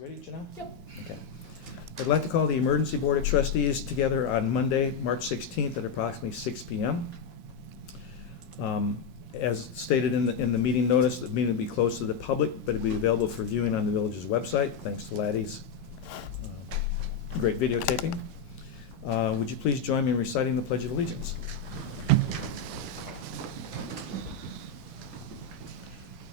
Ready, Janelle? Yep. Okay. I'd like to call the Emergency Board of Trustees together on Monday, March 16th at approximately 6 p.m. As stated in the meeting notice, the meeting will be closed to the public, but it'll be available for viewing on the village's website, thanks to Laddie's great videotaping. Would you please join me in reciting the Pledge of Allegiance?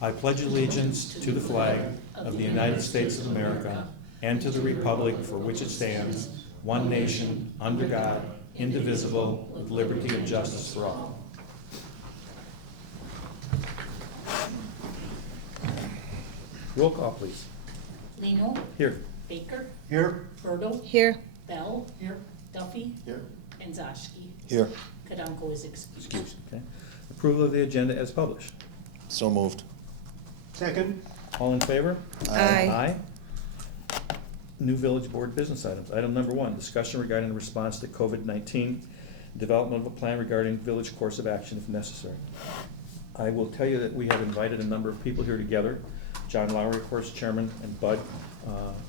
I pledge allegiance to the flag of the United States of America and to the republic for which it stands, one nation, under God, indivisible, with liberty and justice for all. Roll call, please. Lino. Here. Baker. Here. Berto. Here. Bell. Here. Duffy. Here. And Zashki. Here. Kadanko is excused. Okay. Approval of the agenda as published. So moved. Second. All in favor? Aye. Aye. New village board business items. Item number 1, discussion regarding the response to COVID-19, development of a plan regarding village course of action if necessary. I will tell you that we have invited a number of people here together. John Lowry, of course, chairman, and Bud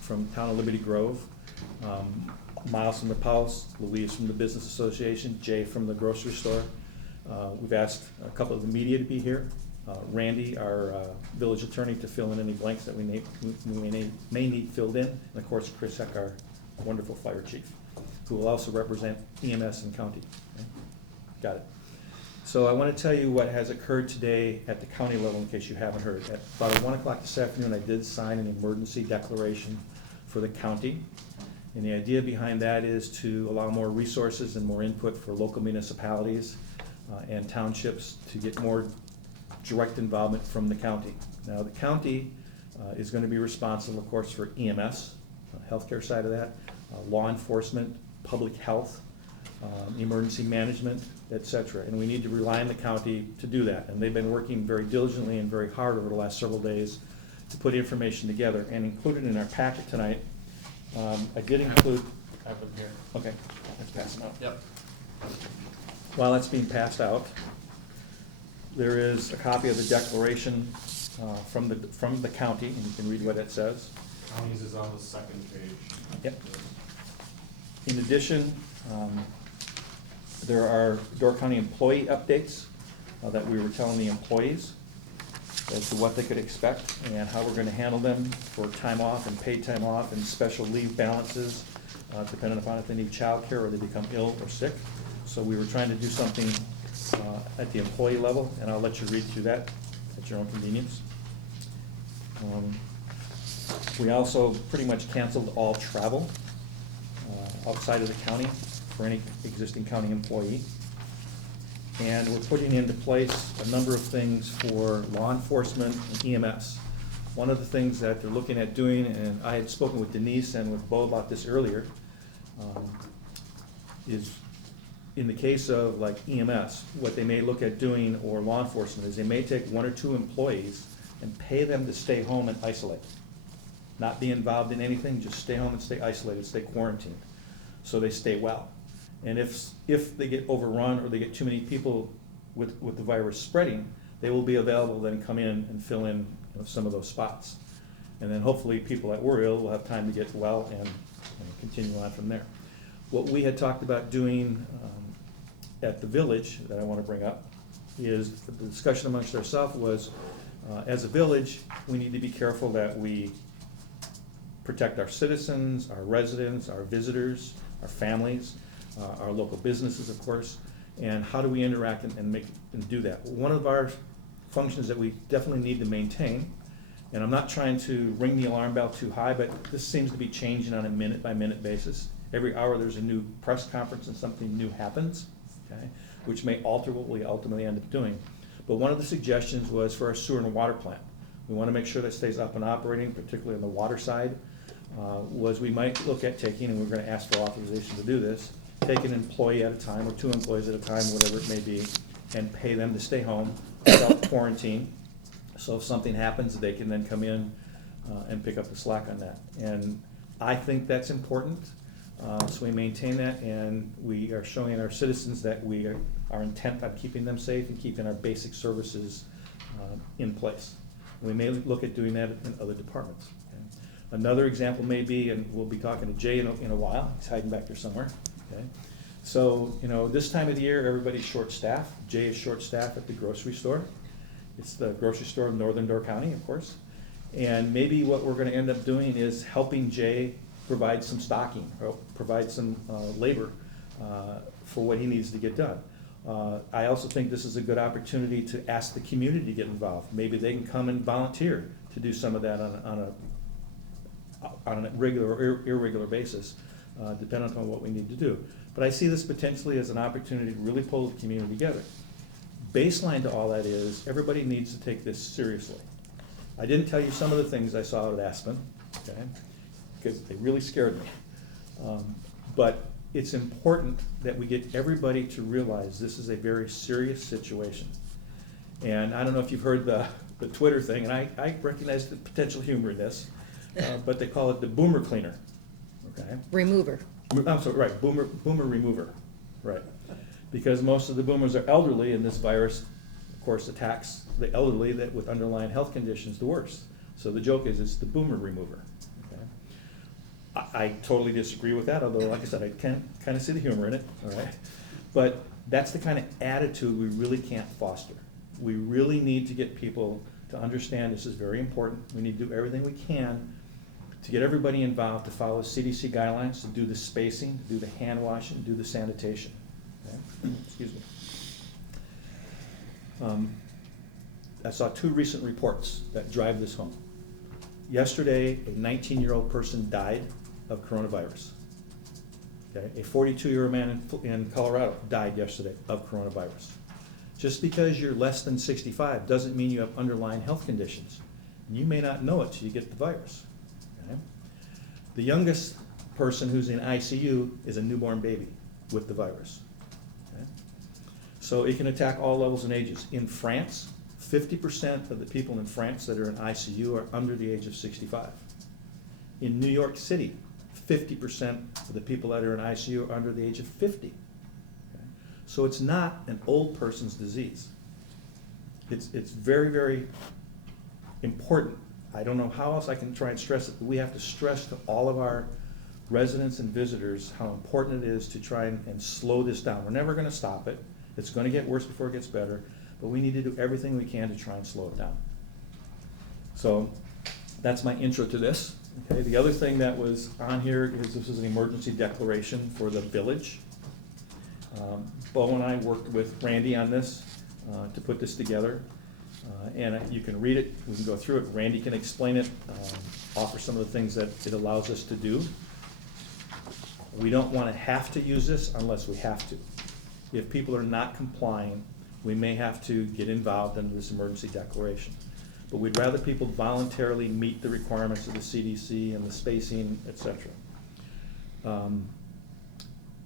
from Town of Liberty Grove, Miles from the Pulse, Louise from the Business Association, Jay from the grocery store. We've asked a couple of the media to be here. Randy, our village attorney, to fill in any blanks that we may need filled in. And of course, Chris Heck, our wonderful fire chief, who will also represent EMS and county. Okay? Got it. So I want to tell you what has occurred today at the county level in case you haven't heard. At about 1 o'clock this afternoon, I did sign an emergency declaration for the county. And the idea behind that is to allow more resources and more input for local municipalities and townships to get more direct involvement from the county. Now, the county is going to be responsible, of course, for EMS, healthcare side of that, law enforcement, public health, emergency management, etc. And we need to rely on the county to do that. And they've been working very diligently and very hard over the last several days to put information together. And included in our packet tonight, I did include. I have them here. Okay, let's pass them out. Yep. While that's being passed out, there is a copy of the declaration from the county, and you can read what it says. Counties is on the second page. Yep. In addition, there are Door County employee updates that we were telling the employees as to what they could expect and how we're going to handle them for time off and paid time off and special leave balances, depending upon if they need childcare or they become ill or sick. So we were trying to do something at the employee level, and I'll let you read through that at your own convenience. We also pretty much canceled all travel outside of the county for any existing county employee. And we're putting into place a number of things for law enforcement and EMS. One of the things that they're looking at doing, and I had spoken with Denise and with Bo about this earlier, is in the case of like EMS, what they may look at doing, or law enforcement, is they may take 1 or 2 employees and pay them to stay home and isolate. Not be involved in anything, just stay home and stay isolated, stay quarantined, so they stay well. And if they get overrun or they get too many people with the virus spreading, they will be available to then come in and fill in some of those spots. And then hopefully people that were ill will have time to get well and continue on from there. What we had talked about doing at the village that I want to bring up is the discussion amongst ourselves was, as a village, we need to be careful that we protect our citizens, our residents, our visitors, our families, our local businesses, of course, and how do we interact and do that. One of our functions that we definitely need to maintain, and I'm not trying to ring the alarm bell too high, but this seems to be changing on a minute-by-minute basis. Every hour there's a new press conference and something new happens, okay, which may alter what we ultimately end up doing. But one of the suggestions was for our sewer and water plant. We want to make sure that stays up and operating, particularly on the water side, was we might look at taking, and we're going to ask for authorization to do this, take an employee at a time or 2 employees at a time, whatever it may be, and pay them to stay home, self-quarantine. So if something happens, they can then come in and pick up the slack on that. And I think that's important. So we maintain that, and we are showing our citizens that we are intent on keeping them safe and keeping our basic services in place. We may look at doing that in other departments. Okay? Another example may be, and we'll be talking to Jay in a while, he's hiding back there somewhere, okay? So, this time of the year, everybody's short-staffed. Jay is short-staffed at the grocery store. It's the grocery store in Northern Door County, of course. And maybe what we're gonna end up doing is helping Jay provide some stocking, or provide some labor for what he needs to get done. I also think this is a good opportunity to ask the community to get involved. Maybe they can come and volunteer to do some of that on a regular or irregular basis, depending on what we need to do. But I see this potentially as an opportunity to really pull the community together. Baseline to all that is, everybody needs to take this seriously. I didn't tell you some of the things I saw at Aspen, okay, because they really scared me. But it's important that we get everybody to realize this is a very serious situation. And I don't know if you've heard the Twitter thing, and I recognize the potential humor in this, but they call it the boomer cleaner, okay? Remover. I'm sorry, right, boomer remover, right. Because most of the boomers are elderly, and this virus, of course, attacks the elderly that with underlying health conditions the worst. So the joke is, it's the boomer remover, okay? I totally disagree with that, although, like I said, I can kind of see the humor in it, all right? But that's the kind of attitude we really can't foster. We really need to get people to understand this is very important. We need to do everything we can to get everybody involved, to follow CDC guidelines, to do the spacing, to do the hand washing, do the sanitation. Okay? Excuse me. I saw two recent reports that drive this home. Yesterday, a 19-year-old person died of coronavirus. Okay? A 42-year-old man in Colorado died yesterday of coronavirus. Just because you're less than 65 doesn't mean you have underlying health conditions. You may not know it till you get the virus. Okay? The youngest person who's in ICU is a newborn baby with the virus. Okay? So it can attack all levels and ages. In France, 50% of the people in France that are in ICU are under the age of 65. In New York City, 50% of the people that are in ICU are under the age of 50. Okay? So it's not an old person's disease. It's very, very important. I don't know how else I can try and stress it, but we have to stress to all of our residents and visitors how important it is to try and slow this down. We're never gonna stop it. It's gonna get worse before it gets better, but we need to do everything we can to try and slow it down. So that's my intro to this. Okay, the other thing that was on here is this is an emergency declaration for the village. Bo and I worked with Randy on this to put this together. And you can read it, we can go through it, Randy can explain it, offer some of the things that it allows us to do. We don't want to have to use this unless we have to. If people are not complying, we may have to get involved under this emergency declaration. But we'd rather people voluntarily meet the requirements of the CDC and the spacing, etc.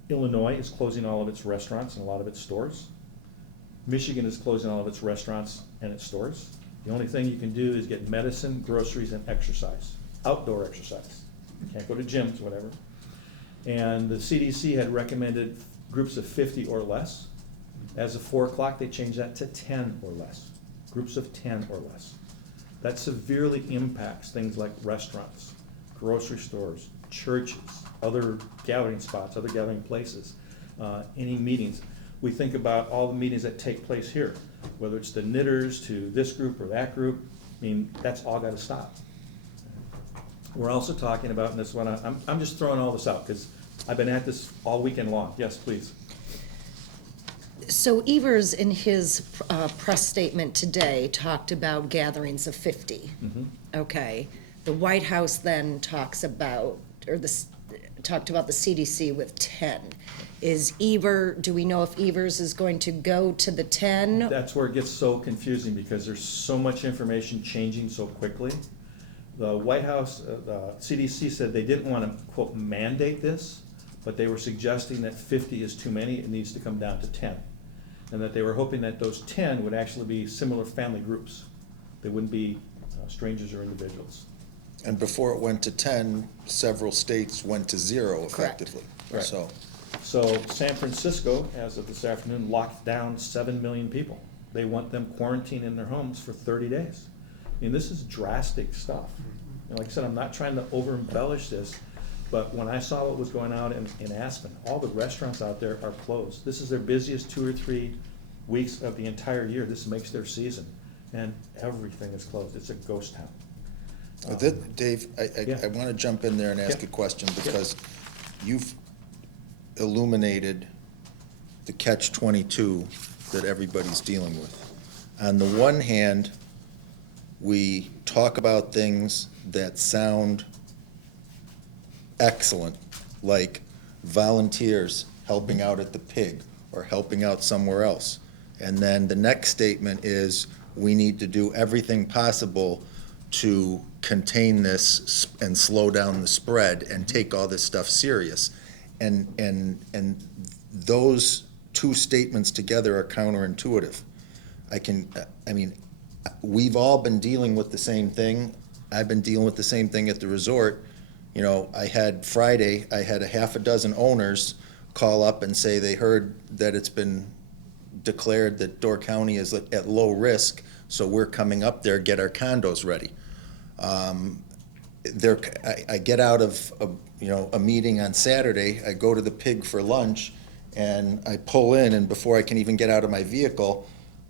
Illinois is closing all of its restaurants and a lot of its stores. Michigan is closing all of its restaurants and its stores. The only thing you can do is get medicine, groceries, and exercise, outdoor exercise. You can't go to gyms, whatever. And the CDC had recommended groups of 50 or less. As of 4 o'clock, they changed that to 10 or less, groups of 10 or less. That severely impacts things like restaurants, grocery stores, churches, other gathering spots, other gathering places, any meetings. We think about all the meetings that take place here, whether it's the knitters to this group or that group. I mean, that's all got to stop. We're also talking about, and this one, I'm just throwing all this out because I've been at this all weekend long. Yes, please. So Evers, in his press statement today, talked about gatherings of 50. Mm-hmm. Okay. The White House then talked about the CDC with 10. Do we know if Evers is going to go to the 10? That's where it gets so confusing because there's so much information changing so quickly. The White House, the CDC said they didn't want to, quote, mandate this, but they were suggesting that 50 is too many, it needs to come down to 10. And that they were hoping that those 10 would actually be similar family groups. They wouldn't be strangers or individuals. And before it went to 10, several states went to 0 effectively. Right. So, So San Francisco, as of this afternoon, locked down 7 million people. They want them quarantined in their homes for 30 days. I mean, this is drastic stuff. And like I said, I'm not trying to over embellish this, but when I saw what was going on in Aspen, all the restaurants out there are closed. This is their busiest 2 or 3 weeks of the entire year. This makes their season, and everything is closed. It's a ghost town. Dave, Yeah. I want to jump in there and ask Yeah. a question, because you've illuminated the catch-22 that everybody's dealing with. On the one hand, we talk about things that sound excellent, like volunteers helping out at the pig or helping out somewhere else. And then the next statement is, we need to do everything possible to contain this and slow down the spread and take all this stuff serious. And those two statements together are counterintuitive. We've all been dealing with the same thing. I've been dealing with the same thing at the resort. You know, Friday, I had a half a dozen owners call up and say they heard that it's been declared that Door County is at low risk, so we're coming up there, get our condos ready. I get out of a meeting on Saturday, I go to the pig for lunch, and I pull in, and before I can even get out of my vehicle,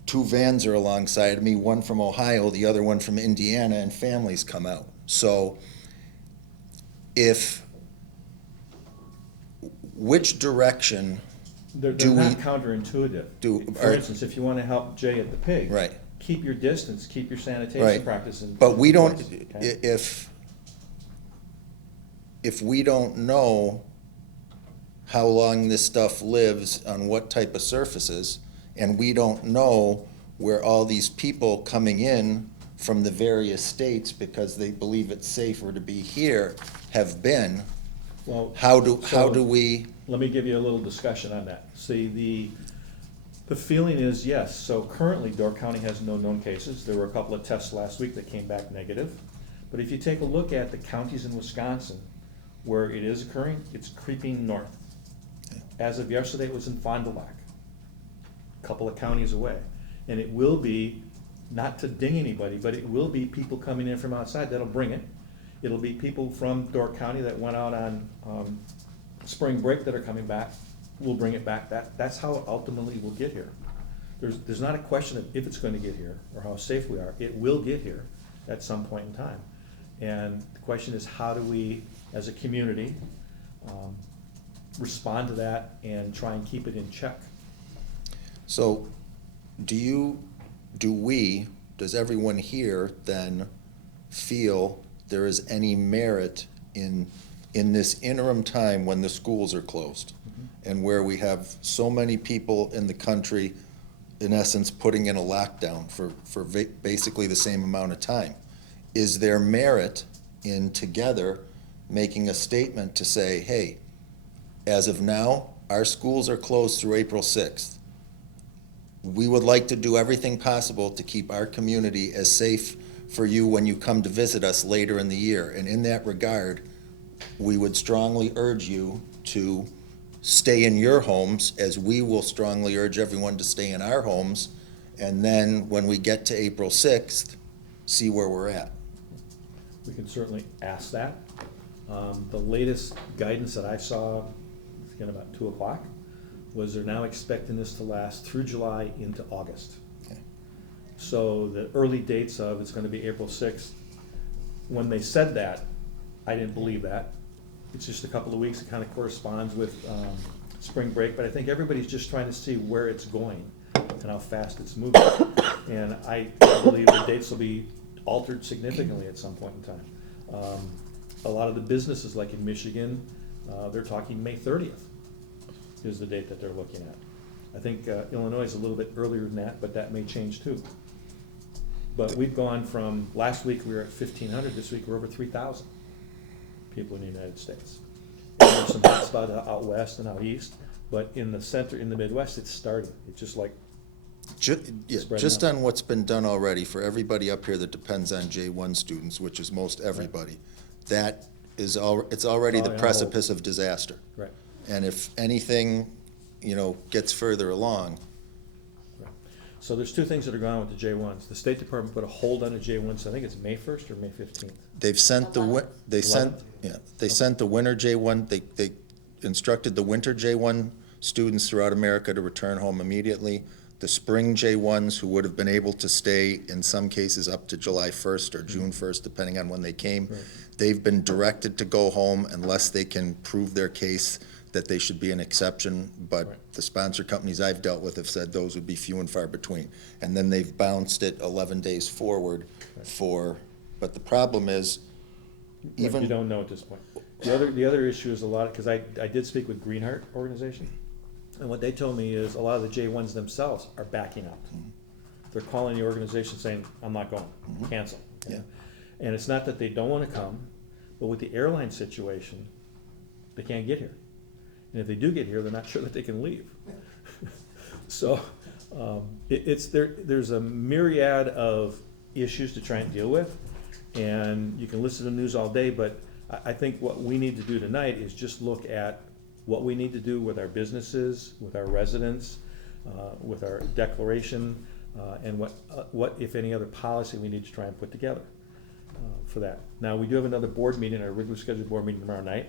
2 vans are alongside of me, one from Ohio, the other one from Indiana, and families come out. So which direction, They're Do not we- counterintuitive. do- For are- instance, if you want to help Jay at the pig. Right. Keep your distance, keep your sanitation Right. practice. but we don't, Okay? if we don't know how long this stuff lives on what type of surfaces, and we don't know where all these people coming in from the various states because they believe it's safer to be here have been, Well, how do so- we, Let me give you a little discussion on that. See, the feeling is, yes, so currently Door County has no known cases. There were a couple of tests last week that came back negative. But if you take a look at the counties in Wisconsin where it is occurring, it's creeping north. As of yesterday, it was in Fond du Lac, a couple of counties away. And it will be, not to ding anybody, but it will be people coming in from outside that'll bring it. It'll be people from Door County that went out on spring break that are coming back, will bring it back. That's how it ultimately will get here. There's not a question of if it's going to get here or how safe we are. It will get here at some point in time. And the question is, how do we, as a community, respond to that and try and keep it in check? so does everyone here then feel there is any merit in this interim time when the schools are closed? And where we have so many people in the country, in essence, putting in a lockdown for basically the same amount of time. Is there merit in together making a statement to say, hey, as of now, our schools are closed through April 6th. We would like to do everything possible to keep our community as safe for you when you come to visit us later in the year. And in that regard, we would strongly urge you to stay in your homes, as we will strongly urge everyone to stay in our homes. And then when we get to April 6th, see where we're at. We can certainly ask that. The latest guidance that I saw, again about 2 o'clock, was they're now expecting this to last through July into August. Okay. So the early dates of it's gonna be April 6th, when they said that, I didn't believe that. It's just a couple of weeks, it kind of corresponds with spring break, but I think everybody's just trying to see where it's going and how fast it's moving. And I believe the dates will be altered significantly at some point in time. A lot of the businesses, like in Michigan, they're talking May 30th is the date that they're looking at. I think Illinois is a little bit earlier than that, but that may change too. But we've gone from, last week we were at 1,500, this week we're over 3,000 people in the United States. And there's some hotspots out west and out east, but in the center, in the Midwest, it's starting. It's just like, Spreading Just out. on what's been done already, for everybody up here that depends on J1 students, which is most everybody, that is it's already Oh, the yeah, precipice of disaster. right. And if anything, gets further along, So there's two things that are going on with the J1s. The State Department put a hold on the J1s, I think it's May 1st or May 15th. They've sent they sent, 11th? yeah, they sent the winter J1, they instructed the winter J1 students throughout America to return home immediately. The spring J1s, who would have been able to stay in some cases up to July 1st or June 1st, depending on when they came, Right. they've been directed to go home unless they can prove their case that they should be an exception, but Right. the sponsor companies I've dealt with have said those would be few and far between. And then they've bounced it 11 days forward but the problem is, You even, don't know at this point. The other issue is a lot, because I did speak with Greenheart Organization, and what they told me is a lot of the J1s themselves are backing out. They're calling the organization saying, I'm not going, cancel. Yeah. And it's not that they don't wanna come, but with the airline situation, they can't get here. And if they do get here, they're not sure that they can leave. So, there's a myriad of issues to try and deal with, and you can listen to the news all day, but I think what we need to do tonight is just look at what we need to do with our businesses, with our residents, with our declaration, and what, if any, other policy we need to try and put together for that. Now, we do have another board meeting, our regularly scheduled board meeting tomorrow night,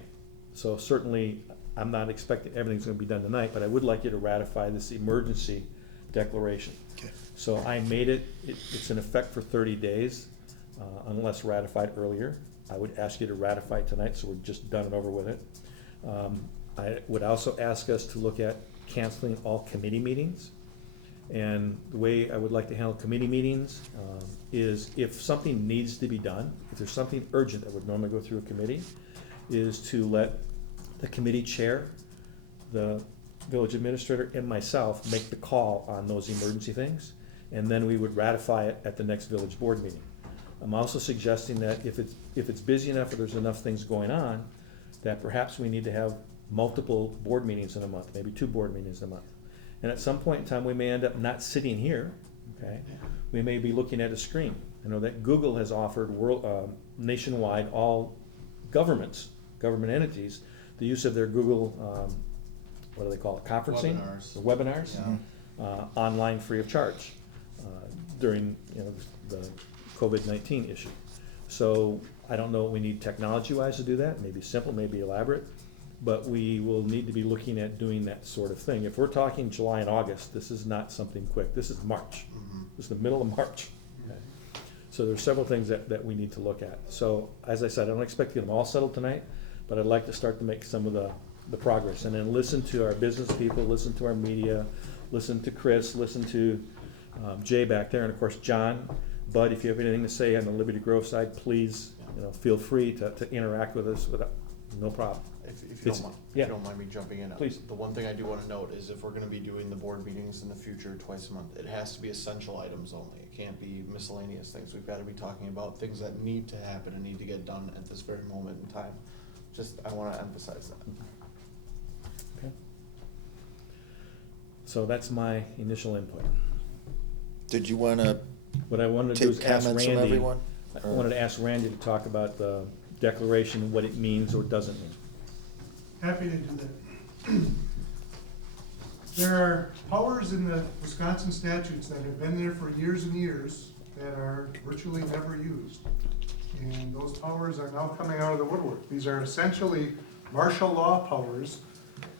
so certainly, I'm not expecting everything's gonna be done tonight, but I would like you to ratify this emergency declaration. Okay. So I made it's in effect for 30 days, unless ratified earlier. I would ask you to ratify it tonight, so we're just done and over with it. I would also ask us to look at canceling all committee meetings. And the way I would like to handle committee meetings is if something needs to be done, if there's something urgent that would normally go through a committee, is to let the committee chair, the village administrator, and myself make the call on those emergency things, and then we would ratify it at the next village board meeting. I'm also suggesting that if it's busy enough or there's enough things going on, that perhaps we need to have multiple board meetings in a month, maybe 2 board meetings in a month. And at some point in time, we may end up not sitting here, okay? We may be looking at a screen. I know that Google has offered nationwide, all government entities, the use of their Google, what do they call it, conferencing? Webinars. The webinars, online free of charge during the COVID-19 issue. So I don't know what we need technology-wise to do that, maybe simple, maybe elaborate, but we will need to be looking at doing that sort of thing. If we're talking July and August, this is not something quick, this is March. This is the middle of March. Okay. So there's several things that we need to look at. So as I said, I don't expect to get them all settled tonight, but I'd like to start to make some of the progress, and then listen to our business people, listen to our media, listen to Chris, listen to Jay back there, and of course John. Bud, if you have anything to say on the Liberty Grove side, please, feel free to interact with us without, no problem. If you It's- don't mind, yeah. if you don't mind me jumping in. Please. The one thing I do wanna note is if we're gonna be doing the board meetings in the future twice a month, it has to be essential items only. It can't be miscellaneous things. We've gotta be talking about things that need to happen and need to get done at this very moment in time. I wanna emphasize that. Okay. So that's my initial input. did you wanna What I wanted to do is take ask comments from Randy, everyone? I wanted to ask Randy to talk about the declaration, what it means or doesn't mean. Happy to do that. There are powers in the Wisconsin statutes that have been there for years and years that are virtually never used. And those powers are now coming out of the woodwork. These are essentially martial law powers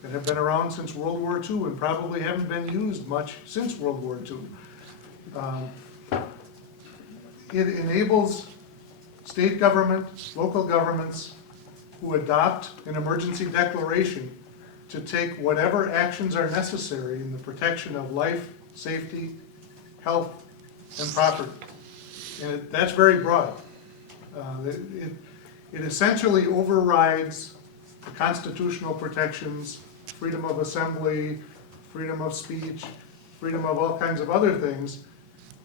that have been around since World War II and probably haven't been used much since World War II. It enables state governments, local governments who adopt an emergency declaration to take whatever actions are necessary in the protection of life, safety, health, and property. And that's very broad. It essentially overrides the constitutional protections, freedom of assembly, freedom of speech, freedom of all kinds of other things.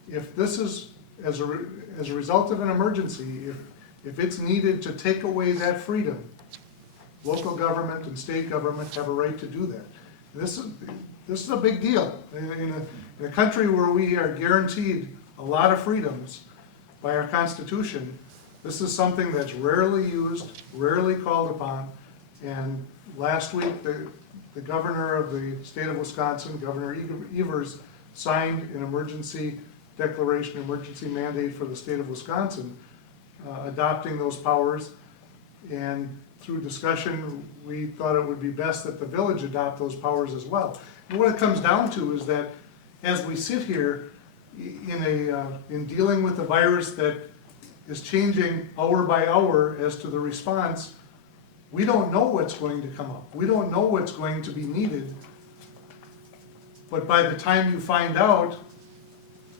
If this is, as a result of an emergency, if it's needed to take away that freedom, local government and state government have a right to do that. This is a big deal. In a country where we are guaranteed a lot of freedoms by our Constitution, this is something that's rarely used, rarely called upon. And last week, the governor of the state of Wisconsin, Governor Evers, signed an emergency declaration, emergency mandate for the state of Wisconsin, adopting those powers. And through discussion, we thought it would be best that the village adopt those powers as well. And what it comes down to is that as we sit here in dealing with the virus that is changing hour by hour as to the response, we don't know what's going to come up. We don't know what's going to be needed. But by the time you find out,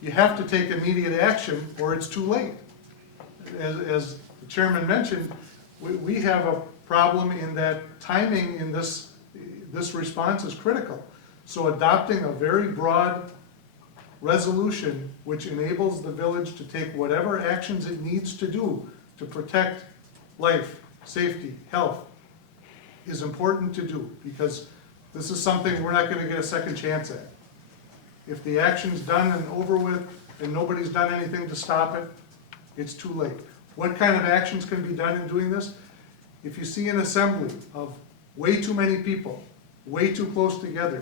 you have to take immediate action or it's too late. As the chairman mentioned, we have a problem in that timing in this response is critical. So adopting a very broad resolution which enables the village to take whatever actions it needs to do to protect life, safety, health, is important to do, because this is something we're not gonna get a second chance at. If the action's done and over with, and nobody's done anything to stop it, it's too late. What kind of actions can be done in doing this? If you see an assembly of way too many people, way too close together,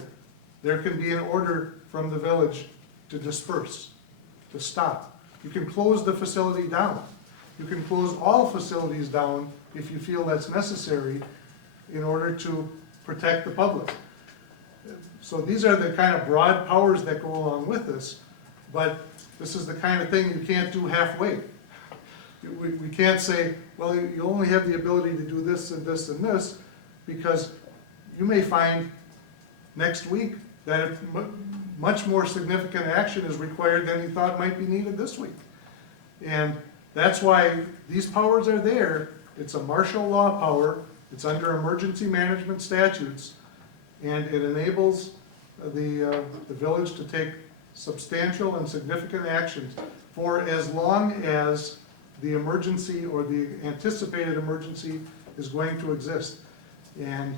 there can be an order from the village to disperse, to stop. You can close the facility down. You can close all facilities down if you feel that's necessary in order to protect the public. So these are the kind of broad powers that go along with this, but this is the kind of thing you can't do halfway. We can't say, well, you only have the ability to do this and this and this, because you may find next week that much more significant action is required than you thought might be needed this week. And that's why these powers are there. It's a martial law power. It's under emergency management statutes, and it enables the village to take substantial and significant actions for as long as the emergency or the anticipated emergency is going to exist. And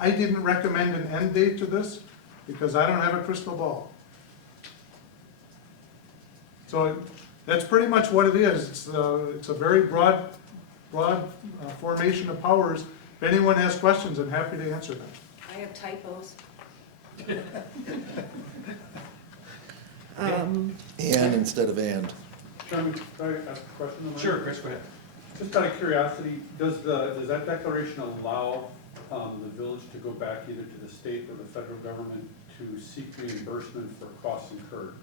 I didn't recommend an end date to this because I don't have a crystal ball. So that's pretty much what it is. It's a very broad formation of powers. If anyone has questions, I'm happy to answer them. I have typos. And instead of and. Chairman, can I ask a question? on that? Sure, Chris, go ahead. Just out of curiosity, does that declaration allow the village to go back either to the state or the federal government to seek reimbursement for costs incurred?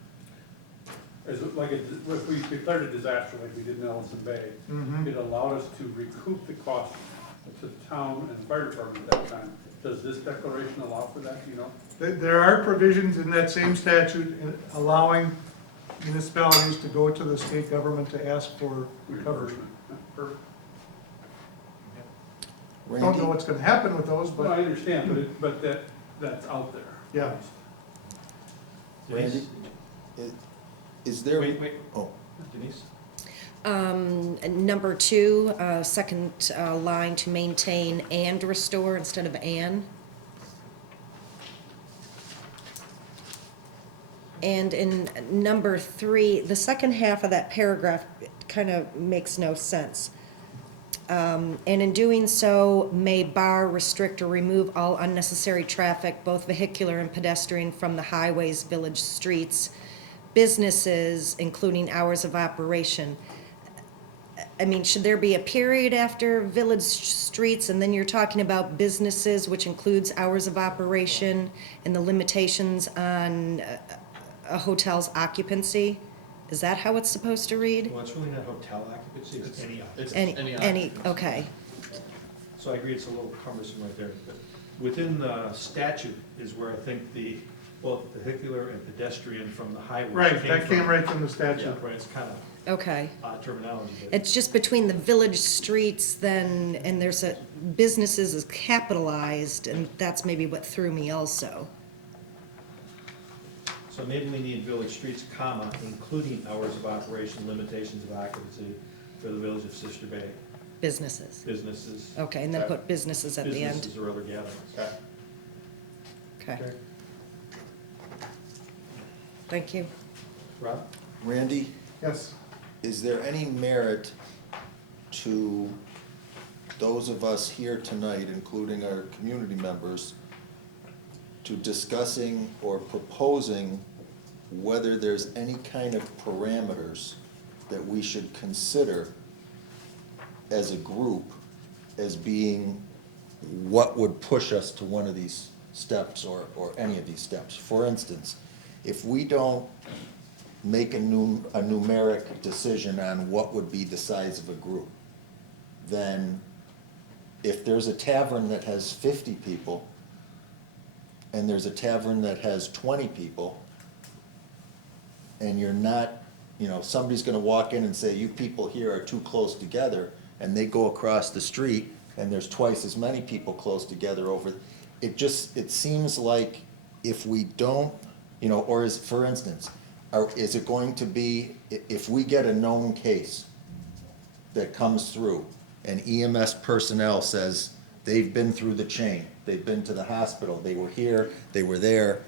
Is it like, if we declared a disaster like we did in Ellison Bay, it allowed us to recoup the cost to the town and the fire department at that time. Does this declaration allow for that, do you know? There are provisions in that same statute allowing municipalities to go to the state government to ask for recovery. Perfect. Don't know Randy, what's gonna happen with those, Well, I but understand, but that's out there. yeah. Randy, is there? Wait, Oh, Denise? Number 2, second line, to maintain and restore instead of an. And in number 3, the second half of that paragraph kind of makes no sense. And in doing so, may bar, restrict, or remove all unnecessary traffic, both vehicular and pedestrian, from the highways, village streets, businesses, including hours of operation. I mean, should there be a period after village streets, and then you're talking about businesses, which includes hours of operation and the limitations on a hotel's occupancy? Is that how it's supposed to read? Well, it's really not hotel occupancy, it's any occupancy. It's Any, occupancy. okay, So I agree, it's a little cumbersome right there. But within the statute is where I think both vehicular and pedestrian from the highway Right, that came from. right from the Yeah, statute. right, it's kind of okay. odd terminology. But It's just between the village streets then, and there's a, businesses is capitalized, and that's maybe what threw me also. So maybe we need village streets, comma, including hours of operation, limitations of occupancy for the village of Sister Bay, Businesses. businesses. Okay, and then put businesses at the end. Businesses or other gatherings. Okay. Thank you. Rob? Randy, Yes. is there any merit to those of us here tonight, including our community members, to discussing or proposing whether there's any kind of parameters that we should consider as a group as being what would push us to one of these steps or any of these steps. For instance, if we don't make a numeric decision on what would be the size of a group, then if there's a tavern that has 50 people and there's a tavern that has 20 people, and you're not, somebody's gonna walk in and say, you people here are too close together, and they go across the street and there's twice as many people close together it seems like if we don't, or for instance, is it going to be, if we get a known case that comes through and EMS personnel says they've been through the chain, they've been to the hospital, they were here, they were there,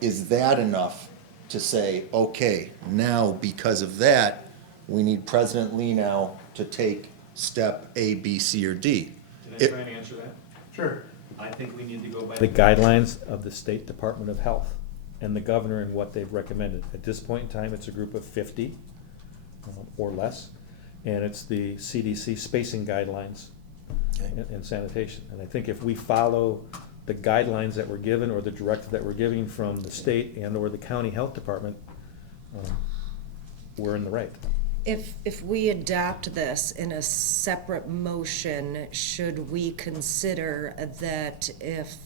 is that enough to say, okay, now because of that, we need President Lee now to take step A, B, C, or D? Can I try and answer that? Sure. I think we need to go by The guidelines of the State Department of Health and the governor and what they've recommended. At this point in time, it's a group of 50 or less, and it's the CDC spacing guidelines and sanitation. And I think if we follow the guidelines that were given or the directive that we're giving from the state and or the county health department, we're in the right. If we adopt this in a separate motion, should we consider that if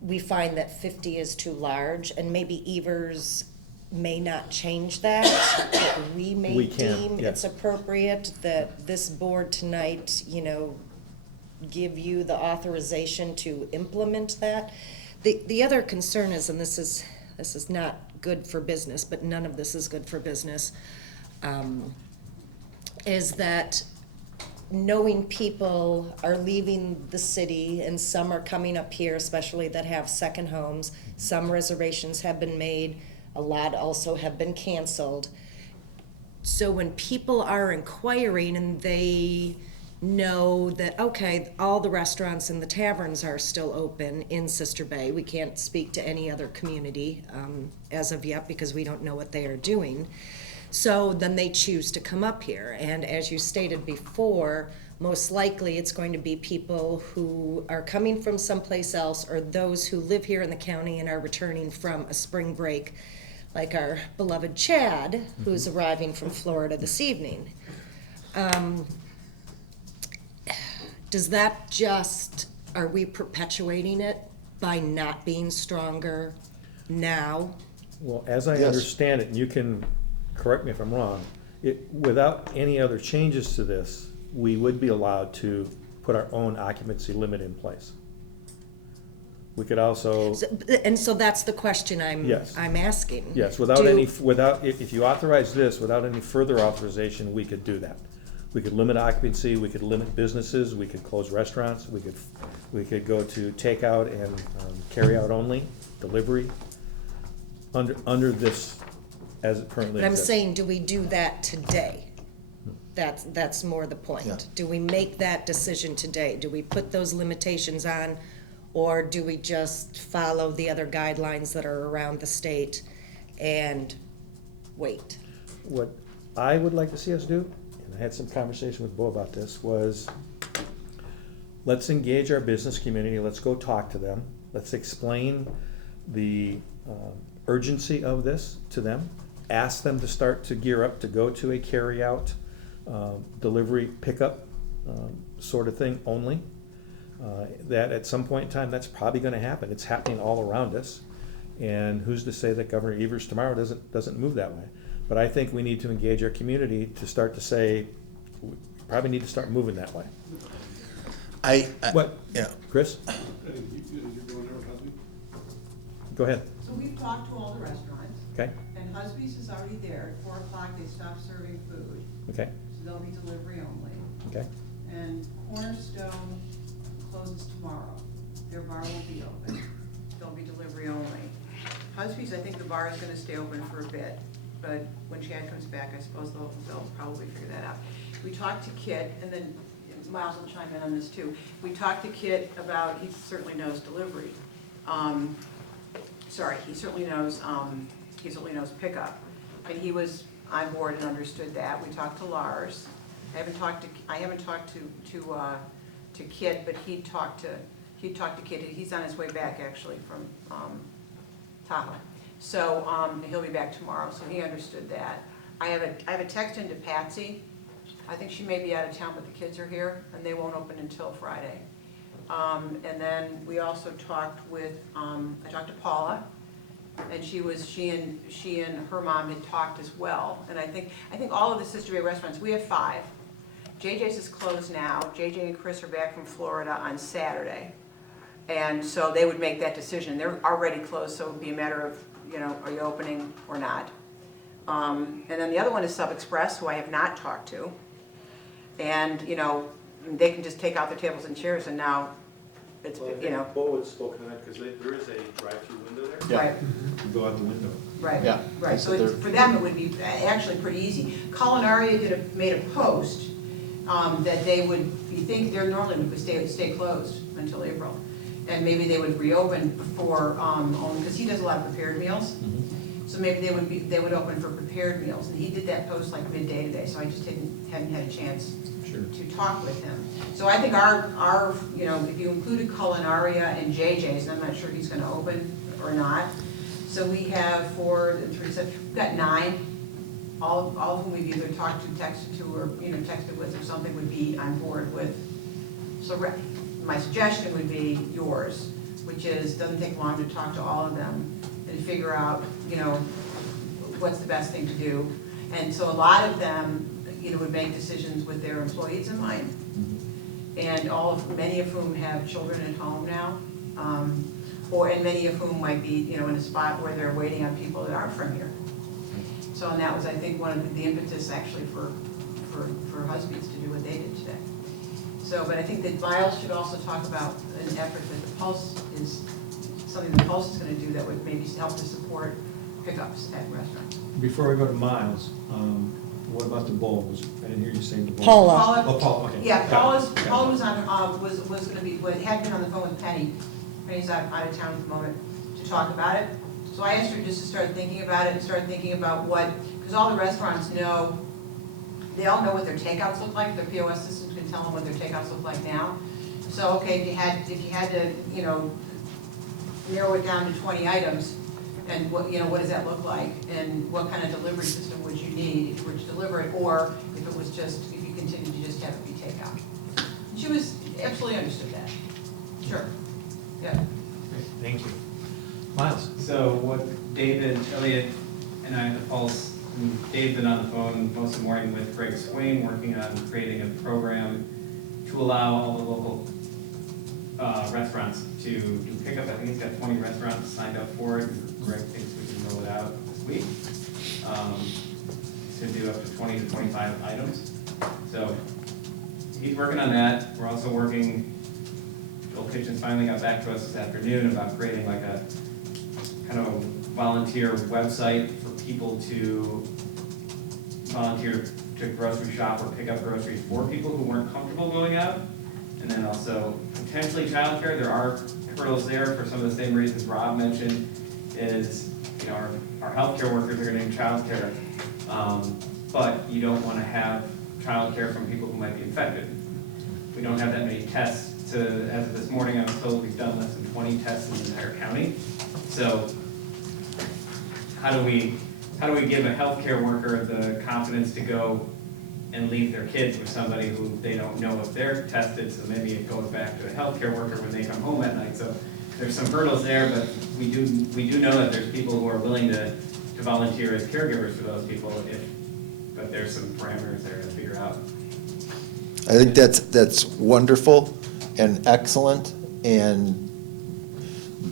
we find that 50 is too large, and maybe Evers may not change that, but we may We can, deem yes. it's appropriate that this board tonight, give you the authorization to implement that? The other concern is, and this is not good for business, but none of this is good for business, is that knowing people are leaving the city and some are coming up here, especially that have second homes, some reservations have been made, a lot also have been canceled. So when people are inquiring and they know that, okay, all the restaurants and the taverns are still open in Sister Bay. We can't speak to any other community as of yet because we don't know what they are doing. So then they choose to come up here. And as you stated before, most likely it's going to be people who are coming from someplace else or those who live here in the county and are returning from a spring break, like our beloved Chad, who's arriving from Florida this evening. Does that are we perpetuating it by not being stronger now? Well, as I Yes. understand it, and you can correct me if I'm wrong, without any other changes to this, we would be allowed to put our own occupancy limit in place. We could also, And so that's the question Yes. I'm asking. yes, if you authorize this, without any further authorization, we could do that. We could limit occupancy, we could limit businesses, we could close restaurants, we could go to takeout and carry out only, delivery, under this as it currently But I'm exists. saying, do we do that today? That's more the point. Yeah. Do we make that decision today? Do we put those limitations on, or do we just follow the other guidelines that are around the state and wait? What I would like to see us do, and I had some conversation with Bo about this, was let's engage our business community, let's go talk to them, let's explain the urgency of this to them, ask them to start to gear up to go to a carry-out, delivery, pickup sort of thing only. That at some point in time, that's probably gonna happen. It's happening all around us. And who's to say that Governor Evers tomorrow doesn't move that way? But I think we need to engage our community to start to say, we probably need to start moving that way. What? Yeah. Chris? Go ahead. So we've talked to all the restaurants, Okay, and Husby's is already there. At 4 o'clock, they stop serving food, okay, so they'll be delivery only. okay. And Cornerstone closes tomorrow. Their bar will be open. They'll be delivery only. Husby's, I think the bar is gonna stay open for a bit, but when Chad comes back, I suppose they'll probably figure that out. We talked to Kit, and then Miles will chime in on this too. We talked to Kit about, he certainly knows delivery. he certainly knows pickup. And he was on board and understood that. We talked to Lars. I haven't talked to Kit, but he talked to Kit. He's on his way back actually from Tahoe. So he'll be back tomorrow, so he understood that. I have a text into Patsy. I think she may be out of town, but the kids are here, and they won't open until Friday. And then we also talked with, I talked to Paula, and she and her mom had talked as well. And I think all of the Sister Bay restaurants, we have 5. JJ's is closed now. JJ and Chris are back from Florida on Saturday. And so they would make that decision. They're already closed, so it would be a matter of, are you opening or not? And then the other one is Sub Express, who I have not talked to. And, they can just take out their tables and chairs, and now it's, Well, I think Bo had spoken to that, because there is a drive-through window there. Yeah. Right, You can go out the window. right, Yeah. right. So So for them, it would be actually pretty easy. Culinaria made a post that they would, they're normally would stay closed until April. And maybe they would reopen before, because he does a lot of prepared meals. So maybe they would open for prepared meals. And he did that post like midday today, so I just hadn't had a chance to talk with him. So I think our if you included Culinaria and JJ's, and I'm not sure he's gonna open or not. So we have 4 and 3, 7, we've got 9, all of whom we've either talked to, texted to, or, texted with or something would be on board with. So my suggestion would be yours, which is, doesn't take long to talk to all of them and figure out, what's the best thing to do. And so a lot of them, would make decisions with their employees in mind. And many of whom have children at home now, and many of whom might be, in a spot where they're waiting on people that aren't from here. So, and that was, I think, one of the impetus actually for Husby's to do what they did today. So, but I think that Miles should also talk about an effort that the Pulse is, something the Pulse is gonna do that would maybe help to support pickups at restaurants. Before we go to Miles, what about the bowl? I didn't hear you say the bowl. Paula. Oh, Paula, okay. Yeah, Paula was Got it. was gonna be, had been on the phone with Penny. Penny's out of town at the moment to talk about it. So I asked her just to start thinking about it and start thinking about because all the restaurants know, they all know what their takeouts look like. Their POS systems can tell them what their takeouts look like now. So, okay, if you had to, narrow it down to 20 items, and what does that look like? And what kind of delivery system would you need if you were to deliver it, or if you continued to just have it be takeout? She was absolutely understood that. Sure. Yeah. Great, thank you. Miles? So what David, Elliot, and I at the Pulse, and Dave's been on the phone most of the morning with Greg Swain, working on creating a program to allow all the local restaurants to do pickup. I think he's got 20 restaurants signed up for it, and Greg thinks we can roll it out this week. To do up to 20 to 25 items. So he's working on that. We're also working, Joel Kitchens finally got back to us this afternoon about creating like a kind of a volunteer website for people to volunteer to grocery shop or pick up groceries for people who weren't comfortable going out. And then also potentially childcare. There are hurdles there for some of the same reasons Rob mentioned, is our healthcare workers are gonna need childcare, but you don't wanna have childcare from people who might be infected. We don't have that many tests as of this morning, I was told we've done less than 20 tests in the entire county. So how do we give a healthcare worker the confidence to go and leave their kids with somebody who they don't know if they're tested, so maybe it goes back to a healthcare worker when they come home at night. So there's some hurdles there, but we do know that there's people who are willing to volunteer as caregivers for those people, but there's some parameters there to figure out. I think that's wonderful and excellent,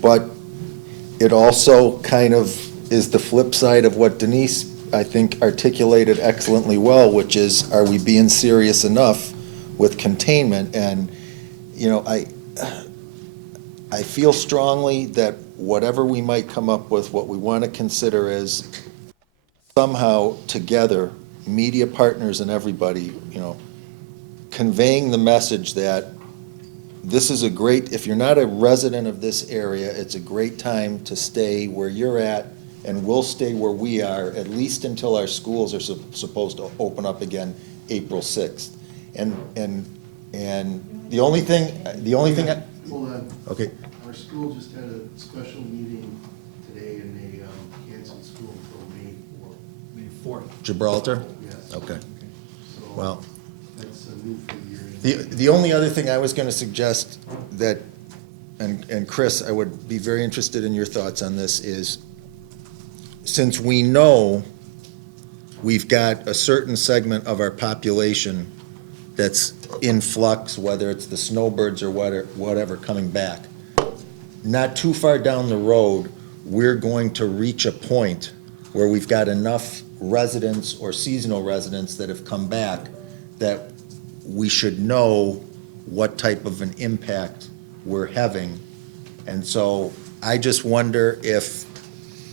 but it also kind of is the flip side of what Denise, I think, articulated excellently well, which is, are we being serious enough with containment? And, I feel strongly that whatever we might come up with, what we want to consider is somehow together, media partners and everybody, conveying the message that this is a great, if you're not a resident of this area, it's a great time to stay where you're at, and we'll stay where we are, at least until our schools are supposed to open up again April 6th. And the only thing, Hold on. okay, Our school just had a special meeting today and they canceled school until May 4th. May 4th. Gibraltar? Yes. Okay, So well. that's a new figure. The only other thing I was gonna suggest that, and Chris, I would be very interested in your thoughts on this, is since we know we've got a certain segment of our population that's in flux, whether it's the snowbirds or whatever coming back, not too far down the road, we're going to reach a point where we've got enough residents or seasonal residents that have come back that we should know what type of an impact we're having. And so I just wonder if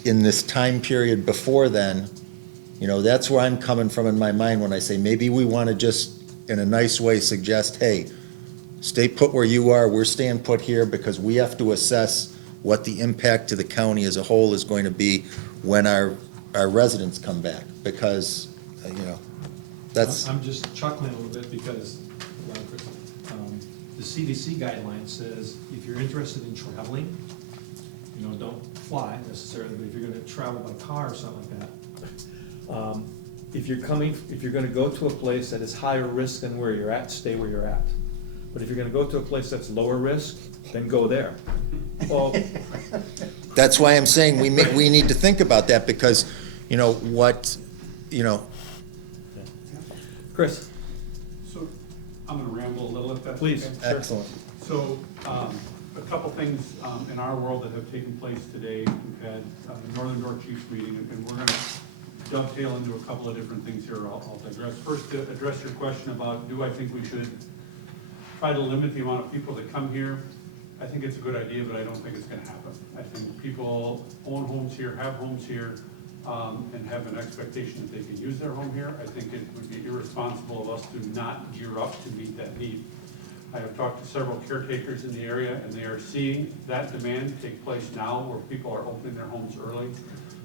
in this time period before then, you know, that's where I'm coming from in my mind when I say maybe we want to just, in a nice way, suggest, hey, stay put where you are, we're staying put here because we have to assess what the impact to the county as a whole is going to be when our residents come back, because, you know, that's. I'm just chuckling a little bit because the CDC guideline says if you're interested in traveling, you know, don't fly necessarily, but if you're gonna travel by car or something like that, If you're gonna go to a place that is higher risk than where you're at, stay where you're at. But if you're gonna go to a place that's lower risk, then go there. Well, That's why I'm saying we need to think about that, because, you know, Chris, So, I'm gonna ramble a little if that's please, okay. sure. excellent. So, a couple things in our world that have taken place today. We've had the Northern Door Chiefs meeting, and we're gonna dovetail into a couple of different things here. I'll digress. First, to address your question about, do I think we should try to limit the amount of people that come here? I think it's a good idea, but I don't think it's gonna happen. I think people own homes here, have homes here, and have an expectation that they can use their home here. I think it would be irresponsible of us to not gear up to meet that need. I have talked to several caretakers in the area, and they are seeing that demand take place now where people are opening their homes early.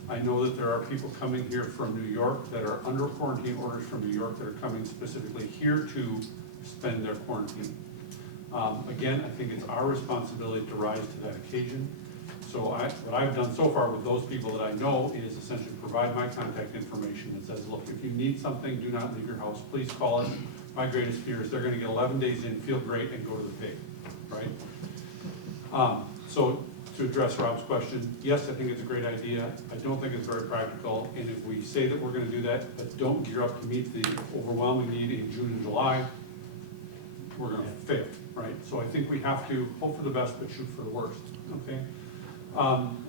I know that there are people coming here from New York that are under quarantine orders from New York that are coming specifically here to spend their quarantine. Again, I think it's our responsibility to rise to that occasion. So what I've done so far with those people that I know is essentially provide my contact information that says, look, if you need something, do not leave your house, please call us. My greatest fear is they're gonna get 11 days in, feel great, and go to the pig, right? So to address Rob's question, yes, I think it's a great idea. I don't think it's very practical, and if we say that we're gonna do that, but don't gear up to meet the overwhelming need in June and July, we're gonna fail, right? So I think we have to hope for the best, but shoot for the worst, okay?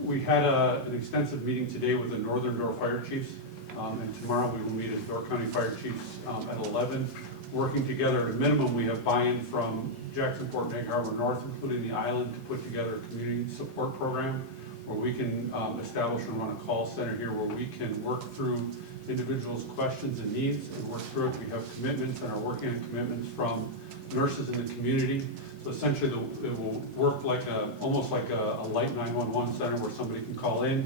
We had an extensive meeting today with the Northern Door Fire Chiefs, and tomorrow we will meet as Door County Fire Chiefs at 11. Working together, at a minimum, we have buy-in from Jacksonport and Egg Harbor North, including the island, to put together a community support program where we can establish and run a call center here where we can work through individuals' questions and needs and work through it. We have commitments and are working on commitments from nurses in the community. So essentially, it will work like almost like a light 911 center where somebody can call in.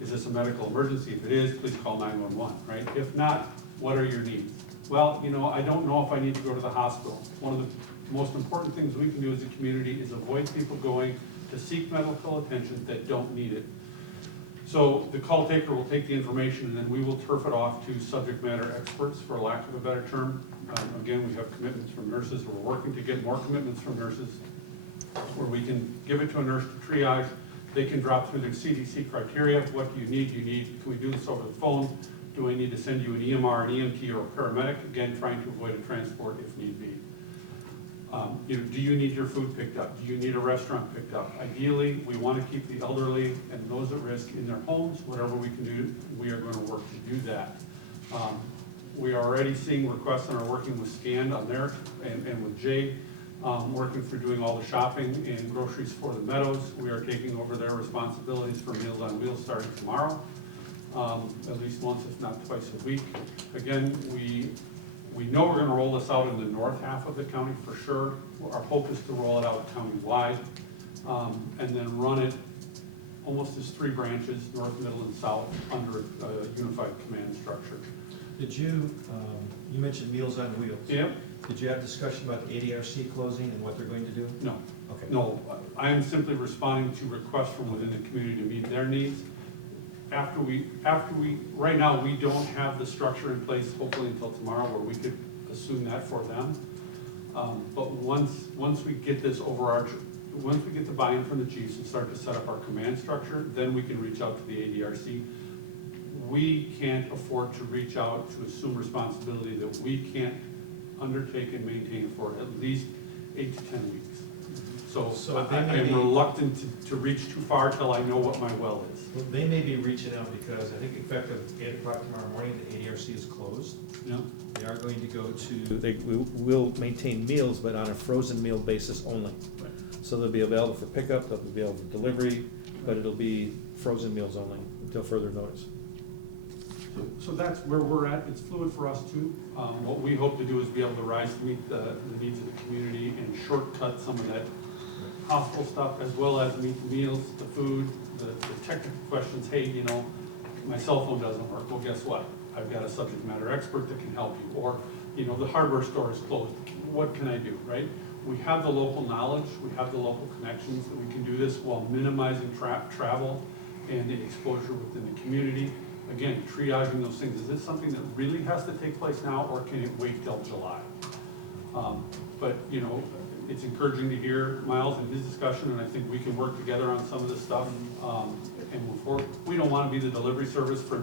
Is this a medical emergency? If it is, please call 911, right? If not, what are your needs? Well, you know, I don't know if I need to go to the hospital. One of the most important things we can do as a community is avoid people going to seek medical attention that don't need it. So the call taker will take the information and then we will turf it off to subject matter experts, for lack of a better term. Again, we have commitments from nurses. We're working to get more commitments from nurses where we can give it to a nurse to triage. They can drop through the CDC criteria. What do you need? Can we do this over the phone? Do I need to send you an EMR, an EMT, or a paramedic? Again, trying to avoid a transport if need be. Do you need your food picked up? Do you need a restaurant picked up? Ideally, we want to keep the elderly and those at risk in their homes. Whatever we can do, we are going to work to do that. We are already seeing requests and are working with Scanned on there and with Jay, working through doing all the shopping and groceries for the Meadows. We are taking over their responsibilities for Meals on Wheels starting tomorrow. At least once, if not twice a week. Again, we We know we're gonna roll this out in the north half of the county for sure. Our hope is to roll it out countywide, and then run it almost as 3 branches, north, middle, and south, under a unified command structure. Did you, you mentioned Meals on Wheels. Yep. Did you have discussion about the ADRC closing and what they're going to do? No. Okay. No, I am simply responding to requests from within the community to meet their needs. Right now, we don't have the structure in place, hopefully until tomorrow, where we could assume that for them. But once we get this once we get the buy-in from the chiefs and start to set up our command structure, then we can reach out to the ADRC. We can't afford to reach out to assume responsibility that we can't undertake and maintain for at least 8 to 10 weeks. So they I may am be- reluctant to reach too far till I know what my well is. Well, they may be reaching out because I think effective 8 o'clock tomorrow morning, the ADRC is closed. Yeah. They are going to go to, They will maintain meals, but on a frozen meal basis only. So they'll be available for pickup, they'll be available for delivery, but it'll be frozen meals only until further notice. So that's where we're at. It's fluid for us too. What we hope to do is be able to rise to meet the needs of the community and shortcut some of that hospital stuff, as well as meet the meals, the food, the technical questions. Hey, you know, my cell phone doesn't work. Well, guess what? I've got a subject matter expert that can help you. Or, you know, the hardware store is closed. What can I do, right? We have the local knowledge, we have the local connections that we can do this while minimizing travel and the exposure within the community. Again, triaging those things. Is this something that really has to take place now, or can it wait till July? But, you know, it's encouraging to hear Miles and his discussion, and I think we can work together on some of this stuff and move forward. We don't want to be the delivery service for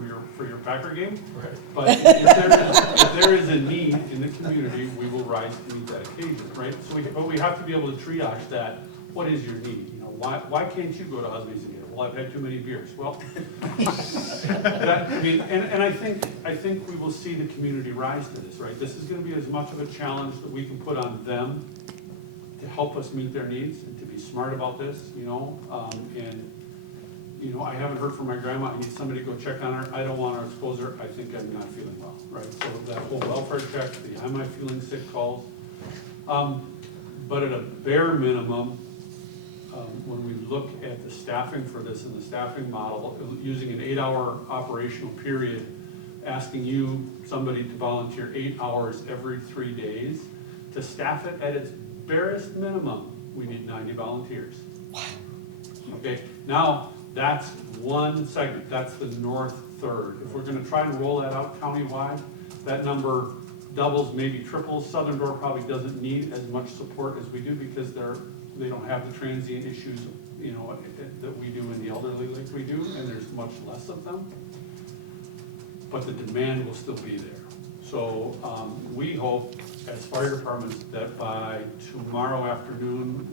your Packer game, right. but if there is a need in the community, we will rise to meet that occasion, right? So but we have to be able to triage that. What is your need? You know, why can't you go to Husby's and get it? Well, I've had too many beers. Well, I mean, and I think we will see the community rise to this, right? This is going to be as much of a challenge that we can put on them to help us meet their needs and to be smart about this, you know, and, you know, I haven't heard from my grandma. I need somebody to go check on her. I don't want to expose her. I think I'm not feeling well, right? So that whole welfare check, the am I feeling sick calls. But at a bare minimum, when we look at the staffing for this and the staffing model, using an 8-hour operational period, asking somebody to volunteer 8 hours every 3 days, to staff it at its barest minimum, we need 90 volunteers. Okay, now that's one segment, that's the north third. If we're gonna try and roll that out countywide, that number doubles, maybe triples. Southern Door probably doesn't need as much support as we do because they don't have the transient issues, you know, that we do in the elderly like we do, and there's much less of them. But the demand will still be there. So we hope as fire departments that by tomorrow afternoon,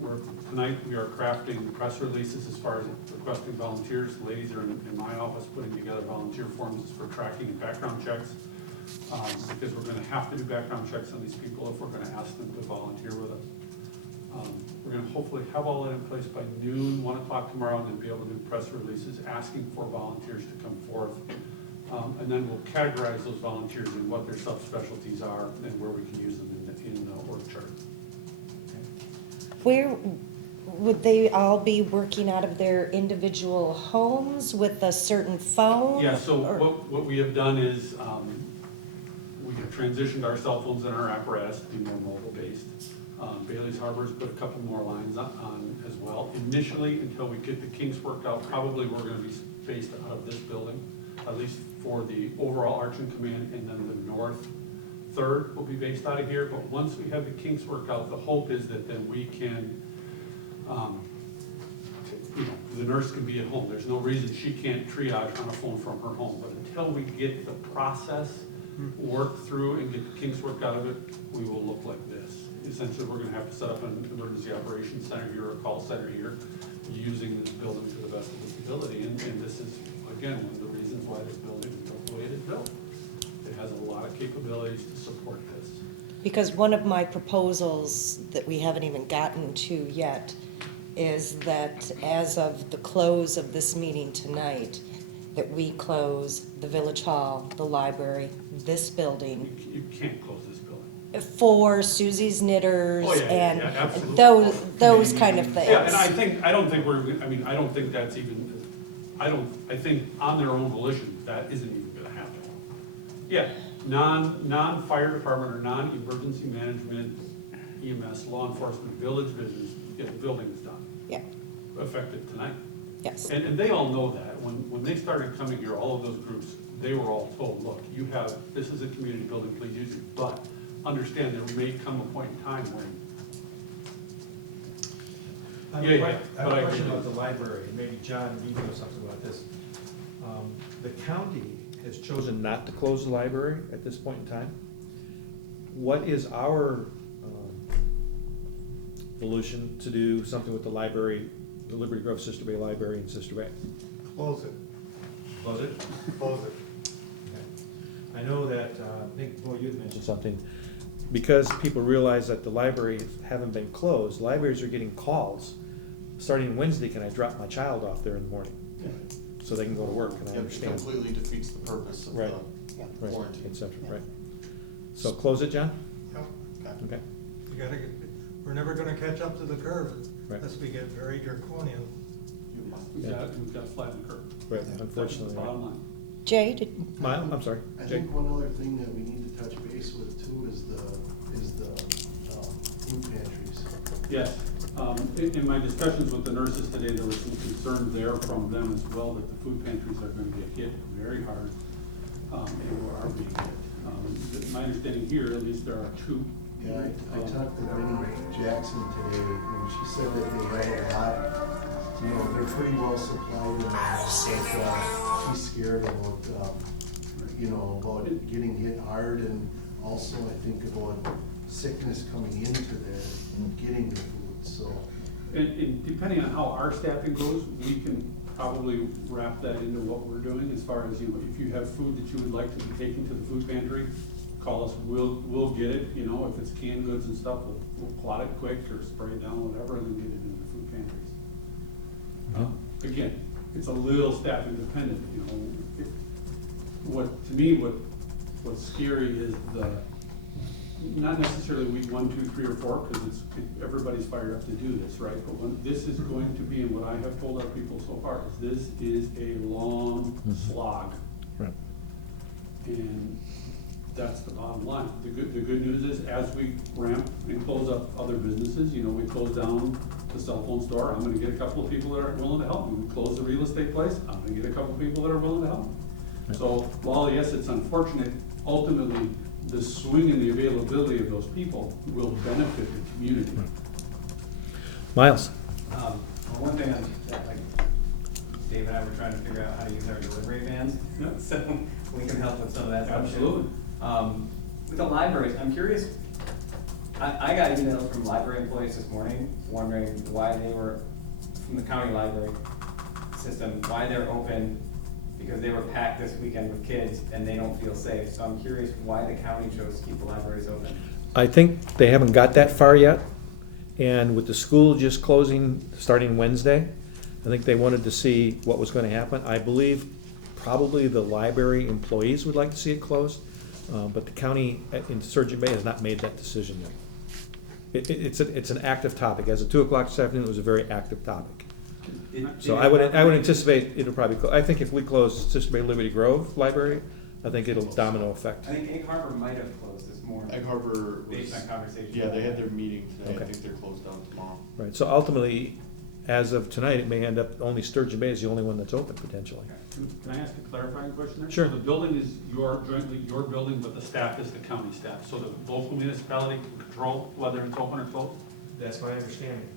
tonight we are crafting press releases as far as requesting volunteers. The ladies are in my office putting together volunteer forms for tracking and background checks. Because we're gonna have to do background checks on these people if we're gonna ask them to volunteer with us. We're gonna hopefully have all that in place by noon, 1 o'clock tomorrow, and then be able to do press releases asking for volunteers to come forth. And then we'll categorize those volunteers in what their subspecialties are and where we can use them in the org chart. Where would they all be working out of their individual homes with a certain phone? Yeah, so or- what we have done is, we have transitioned our cell phones and our apparatus to be more mobile-based. Bailey's Harbor's put a couple more lines on as well. Initially, until we get the kinks worked out, probably we're gonna be based out of this building, at least for the overall Archon Command, and then the north third will be based out of here. But once we have the kinks worked out, the hope is that then we can, you know, the nurse can be at home. There's no reason she can't triage on a phone from her home. But until we get the process worked through and get the kinks worked out of it, we will look like this. Essentially, we're gonna have to set up an emergency operations center here, a call center here, using this building to the best of its ability. And this is, again, one of the reasons why this building is built the way it is built. It has a lot of capabilities to support this. Because one of my proposals that we haven't even gotten to yet is that as of the close of this meeting tonight, that we close the Village Hall, the library, this building You can't close this building. for Susie's Knitters Oh, yeah, and absolutely. those kind of things. Yeah, and I don't think I don't think that's even, I think on their own volition, that isn't even gonna happen. Yeah, non-fire department or non-emergency management, EMS, law enforcement, village business, yeah, the building is done, Yeah, effective tonight. yes. And they all know that. When they started coming here, all of those groups, they were all told, look, this is a community building, please use it. But understand there may come a point in time when, I Yeah, have yeah, a but I question agree. about the library, maybe John, you know something about this. The county Has chosen not to close the library at this point in time. What is our solution to do something with the library, the Liberty Grove Sister Bay Library in Sister Bay? Close it, close it. close it. I know that, I think, boy, you had mentioned Something, because people realize that the libraries haven't been closed, libraries are getting calls. Starting Wednesday, can I drop my child off there in the morning? So they can go to work, and I It understand. completely defeats the purpose of Right. the Right, warranty. et cetera, right. So close it, John? Yep. Okay. You gotta get, we're never gonna catch up to the curve Right. unless we get very draconian. we've got to flatten the curve. Right, That's the unfortunately, right. bottom line. Jay, did, Mile, I'm sorry, I Jake? think one other thing that we need to touch base with too is the food pantries. Yes, in my discussions with the nurses today, there was some concern there from them as well, that the food pantries are going to get hit very hard, and are being hit. My understanding here, at least there are two. Yeah, I talked to Winnie Jackson today, and she said that they had a lot, you know, they're pretty well supplied in that, but she's scared about, you know, about it getting hit hard, and also I think about sickness coming into there and getting the food, so. And depending on how our staffing goes, we can probably wrap that into what we're doing as far as, if you have food that you would like to be taken to the food pantry, call us, we'll get it, if it's canned goods and stuff, we'll plot it quick or spray it down, whatever, and then get it into the food pantries. Again, it's a little staffing dependent, what's scary is not necessarily week 1, 2, 3, or 4, because everybody's fired up to do this, right? But this is going to be, and what I have told our people so far, is this is a long slog. Right. And that's the bottom line. The good news is, as we ramp and close up other businesses, we close down the cell phone store, I'm gonna get a couple of people that are willing to help me. We close the real estate place, I'm gonna get a couple of people that are willing to help me. So while, yes, it's unfortunate, ultimately, the swing in the availability of those people will benefit the community. Miles? Well, one thing that, like, Dave and I were trying to figure out how to use our delivery vans, Yeah. so we can help with some of that stuff. Absolutely. With the libraries, I'm curious, I got emails from library employees this morning wondering why they were, from the county library system, why they're open, because they were packed this weekend with kids and they don't feel safe. So I'm curious why the county chose to keep the libraries open. I think they haven't got that far yet, and with the school just closing, starting Wednesday, I think they wanted to see what was gonna happen. I believe probably the library employees would like to see it closed, but the county in Sturgeon Bay has not made that decision yet. It's an active topic. As of 2 o'clock this afternoon, it was a very active topic. So I would anticipate it'll probably, I think if we close Sister Bay Liberty Grove Library, I think it'll domino effect. I think Egg Harbor might have closed this morning. Egg Harbor was, Based on conversation. yeah, they had their meeting today, I Okay. think they're closed down tomorrow. Right, so ultimately, as of tonight, it may end up only Sturgeon Bay is the only one that's open potentially. Can I ask a clarifying question there? Sure. So the building is jointly your building, but the staff is the county staff, so the local municipality can control whether it's open or closed? That's my understanding.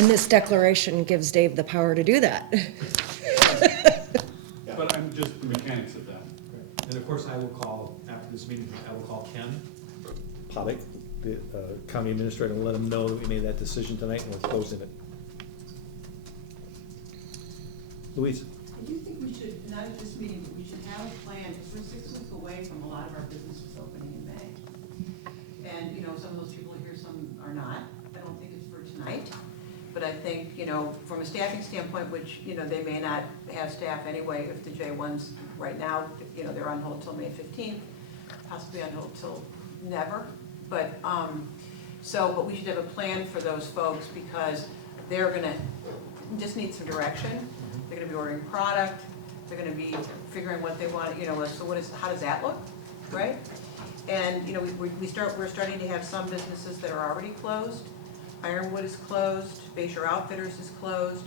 and this declaration gives Dave the power to do that. But I'm just the mechanics of that. And of course, I will call, after this meeting, I will call Ken. Pollock, the county administrator, and let them know that we made that decision tonight and we're closing it. Louise? I do think we should, not at this meeting, but we should have a plan, because we're 6 weeks away from a lot of our businesses opening in May. And, some of those people are here, some are not. I don't think it's for tonight. But I think, from from a staffing standpoint, which, you know, they may not have staff anyway if the J1s, right now, you know, they're on hold till May 15th, possibly on hold till never. But, but we should have a plan for those folks because they're gonna just need some direction. They're gonna be ordering product, they're gonna be figuring what they want, you know, so how does that look, right? And, you know, we're starting to have some businesses that are already closed. Ironwood is closed, Bayshore Outfitters is closed,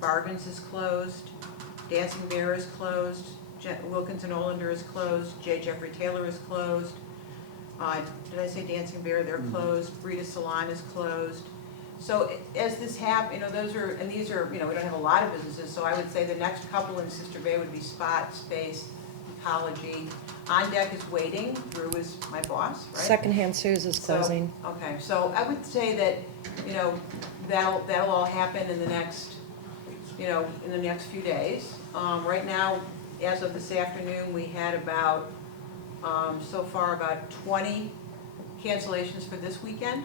Bargains is closed, Dancing Bear is closed, Wilkins and Olander is closed, J. Jeffrey Taylor is closed. Did I say Dancing Bear? They're closed. Rita Salon is closed. So as this happens, you know, these are, you know, we don't have a lot of businesses, so I would say the next couple in Sister Bay would be Spot, Space, Ecology. On Deck is waiting. Drew is my boss, right? Secondhand Sue's is closing. Okay, so I would say that, you know, that'll all happen in the next, you know, in the next few days. Right now, as of this afternoon, we had about, so far about 20 cancellations for this weekend.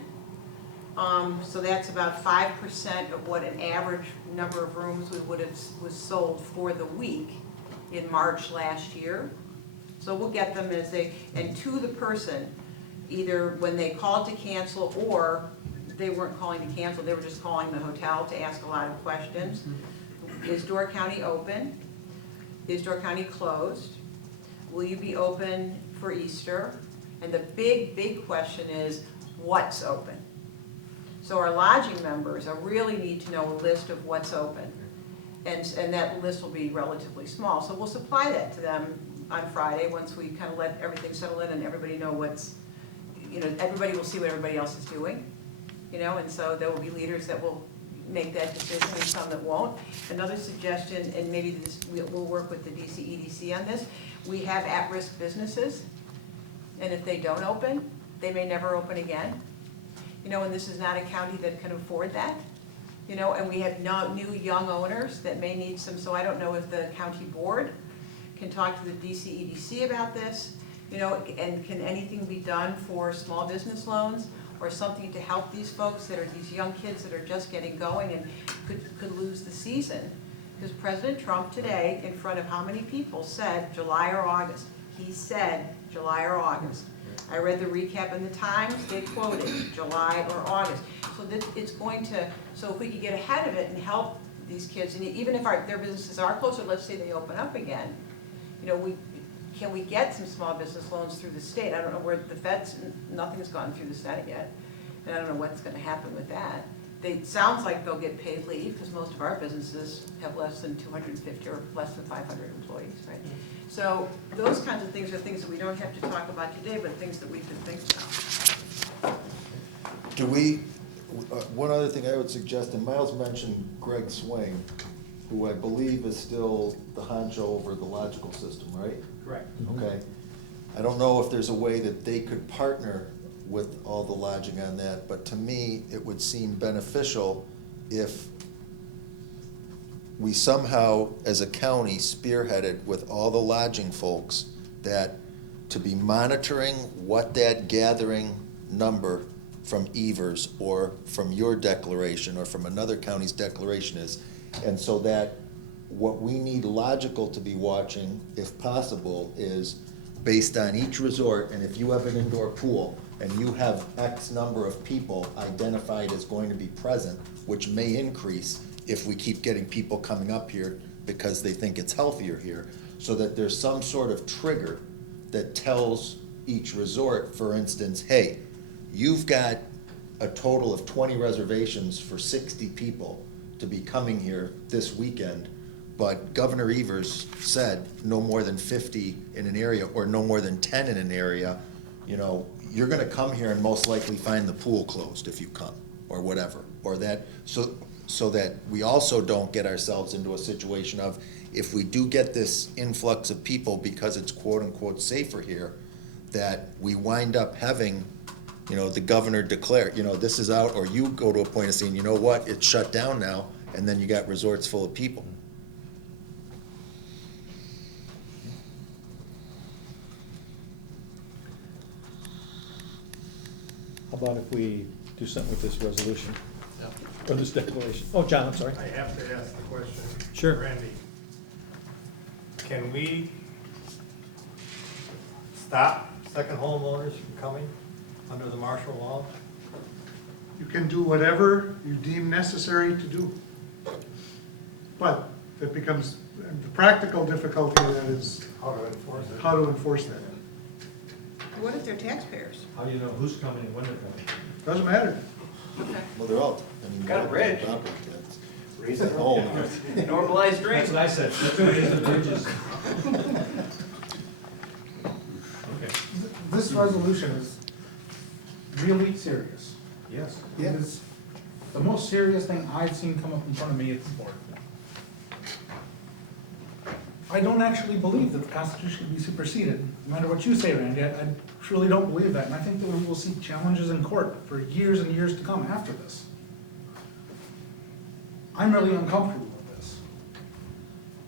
So that's about 5% of what an average number of rooms we would have was sold for the week in March last year. So we'll get them as they, and to the person, either when they called to cancel or they weren't calling to cancel, they were just calling the hotel to ask a lot of questions. Is Door County open? Is Door County closed? Will you be open for Easter? And the big question is, what's open? So our lodging members really need to know a list of what's open. And that list will be relatively small. So we'll supply that to them on Friday, once we kind of let everything settle in and everybody know what's, you know, everybody will see what everybody else is doing, you know, and so there will be leaders that will make that decision and some that won't. Another suggestion, and maybe this, we'll work with the EDC on this, we have at-risk businesses, and if they don't open, they may never open again. You know, and this is not a county that can afford that, you know, and we have new young owners that may need some, so I don't know if the county board can talk to the EDC about this, you know, and can anything be done for small business loans or something to help these folks that are these young kids that are just getting going and could lose the season? Because President Trump today, in front of how many people, said July or August? He said July or August. I read the recap in the Times, they quoted July or August. So that it's going to, so if we could get ahead of it and help these kids, and even if their businesses are closer, let's say they open up again, you know, can we get some small business loans through the state? I don't know where the feds, nothing's gone through the Senate yet, and I don't know what's gonna happen with that. It sounds like they'll get paid leave, because most of our businesses have less than 250 or less than 500 employees, right? So those kinds of things are things that we don't have to talk about today, but things that we can think about. Do we, one other thing I would suggest, and Miles mentioned Greg Swing, who I believe is still the honcho over the logical system, right? Correct. Okay. I don't know if there's a way that they could partner with all the lodging on that, but to me, it would seem beneficial if we somehow, as a county, spearheaded with all the lodging folks, that to be monitoring what that gathering number from Evers or from your declaration or from another county's declaration is, and so that what we need logical to be watching, if possible, is based on each resort, and if you have an indoor pool and you have X number of people identified as going to be present, which may increase if we keep getting people coming up here because they think it's healthier here, so that there's some sort of trigger that tells each resort, for instance, hey, you've got a total of 20 reservations for 60 people to be coming here this weekend, but Governor Evers said no more than 50 in an area or no more than 10 in an area. You know, you're gonna come here and most likely find the pool closed if you come, or whatever, or that, so that we also don't get ourselves into a situation of, if we do get this influx of people because it's quote-unquote safer here, that we wind up having, you know, the governor declare, you know, this is out, or you go to a point of saying, you know what, it's shut down now, and then you got resorts full of people. How about if we do something with this resolution? for this declaration. Oh, John, I'm sorry. I have to ask the question. Sure. Randy, can we stop second homeowners from coming under the martial law? You can do whatever you deem necessary to do. But it becomes, the practical difficulty of that is How to enforce it? how to enforce that. What if they're taxpayers? How do you know who's coming and when they're coming? Doesn't matter. Okay. Well, they're all, I mean. Got a bridge. property tax. Raise it home. Normalized drink. That's what I said, let's raise the bridges. Okay, This resolution is really serious. yes. It is the most serious thing I've seen come up in front of me at the board. I don't actually believe that the Constitution can be superseded, no matter what you say, Randy. I truly don't believe that, and I think that we will see challenges in court for years and years to come after this. I'm really uncomfortable with this.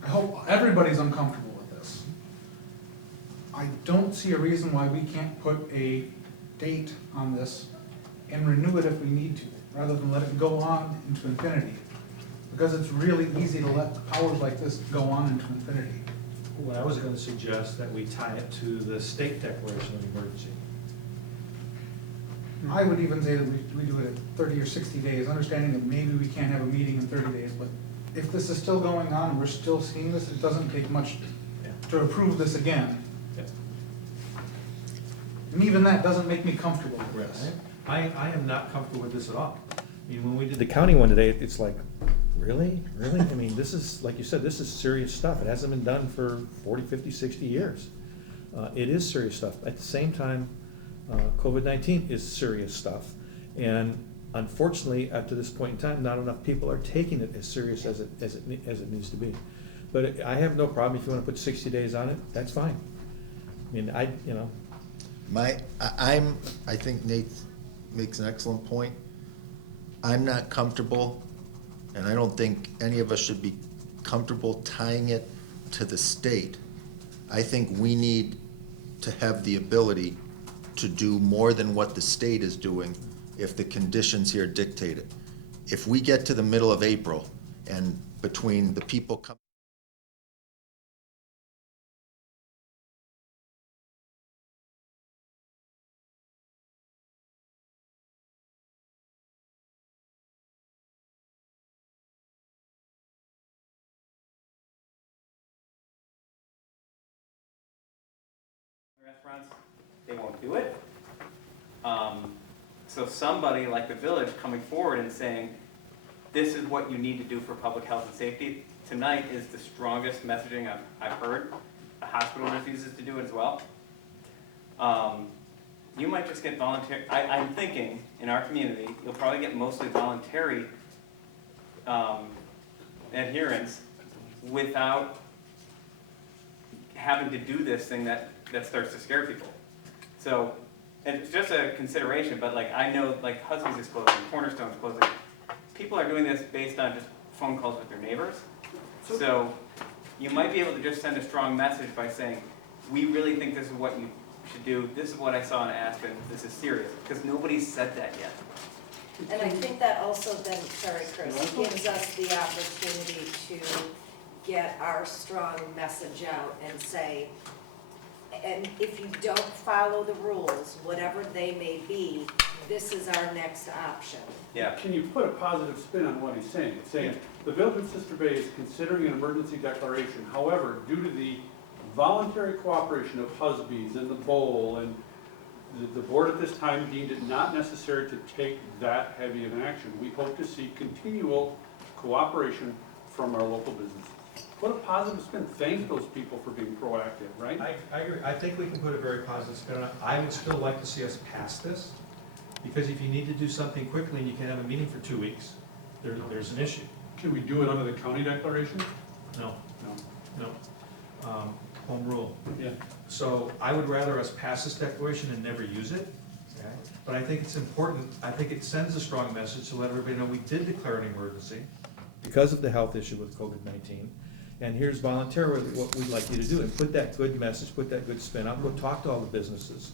I hope everybody's uncomfortable with this. I don't see a reason why we can't put a date on this and renew it if we need to, rather than let it go on into infinity. Because it's really easy to let powers like this go on into infinity. Well, I was gonna suggest that we tie it to the state declaration of emergency. I would even say that we do it at 30 or 60 days, understanding that maybe we can't have a meeting in 30 days, but if this is still going on and we're still seeing this, it doesn't take much to approve this again. Yeah. And even that doesn't make me comfortable with this. I am not comfortable with this at all. I mean, when we did The county one today, it's like, really? Really? I mean, this is, like you said, this is serious stuff. It hasn't been done for 40, 50, 60 years. It is serious stuff. At the same time, COVID-19 is serious stuff. And unfortunately, up to this point in time, not enough people are taking it as serious as it needs to be. But I have no problem if you want to put 60 days on it, that's fine. I mean, I think Nate makes an excellent point. I'm not comfortable, and I don't think any of us should be comfortable tying it to the state. I think we need to have the ability to do more than what the state is doing if the conditions here dictate it. If we get to the middle of April and between the people coming Restaurants, they won't do it. So somebody like the village coming forward and saying, this is what you need to do for public health and safety, tonight is the strongest messaging I've heard. The hospital refuses to do it as well. You might just get voluntary, I'm thinking, in our community, you'll probably get mostly voluntary adherence without having to do this thing that starts to scare people. So, and it's just a consideration, but like I know like Husky's is closing, Cornerstone's closing. People are doing this based on just phone calls with their neighbors. So you might be able to just send a strong message by saying, we really think this is what you should do. This is what I saw in Aspen. This is serious. Because nobody's said that yet. And I think that also then, sorry Chris, gives us the opportunity to get our strong message out and say, and if you don't follow the rules, whatever they may be, this is our next option. Yeah. Can you put a positive spin on what he's saying? It's saying, the Village of Sister Bay is considering an emergency declaration. However, due to the voluntary cooperation of Husby's and the Bowl, and the board at this time deemed it not necessary to take that heavy of an action. We hope to see continual cooperation from our local businesses. Put a positive spin. Thank those people for being proactive, right? I agree. I think we can put a very positive spin on it. I would still like to see us pass this, because if you need to do something quickly and you can have a meeting for 2 weeks, there's an issue. Can we do it under the county declaration? No, No. no. Home rule. Yeah. So I would rather us pass this declaration and never use it. Okay? But I think it's important, I think it sends a strong message to let everybody know we did declare an emergency because of the health issue with COVID-19. And here's voluntarily what we'd like you to do, and put that good message, put that good spin out, go talk to all the businesses.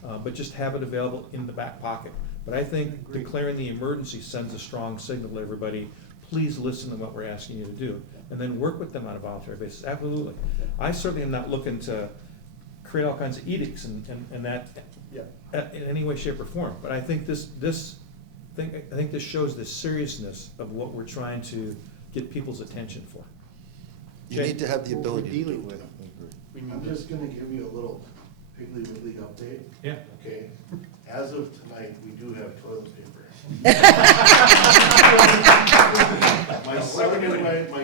But just have it available in the back pocket. But I think declaring the emergency sends a strong signal to everybody, please listen to what we're asking you to do, and then work with them on a voluntary basis, absolutely. I certainly am not looking to create all kinds of edicts and that, in any way, shape, or form, but I think this shows the seriousness of what we're trying to get people's attention for. You need to have the What we're ability to do dealing it. with. I'm just gonna give you a little Piggly Wiggly update. Yeah. Okay, as of tonight, we do have toilet paper. My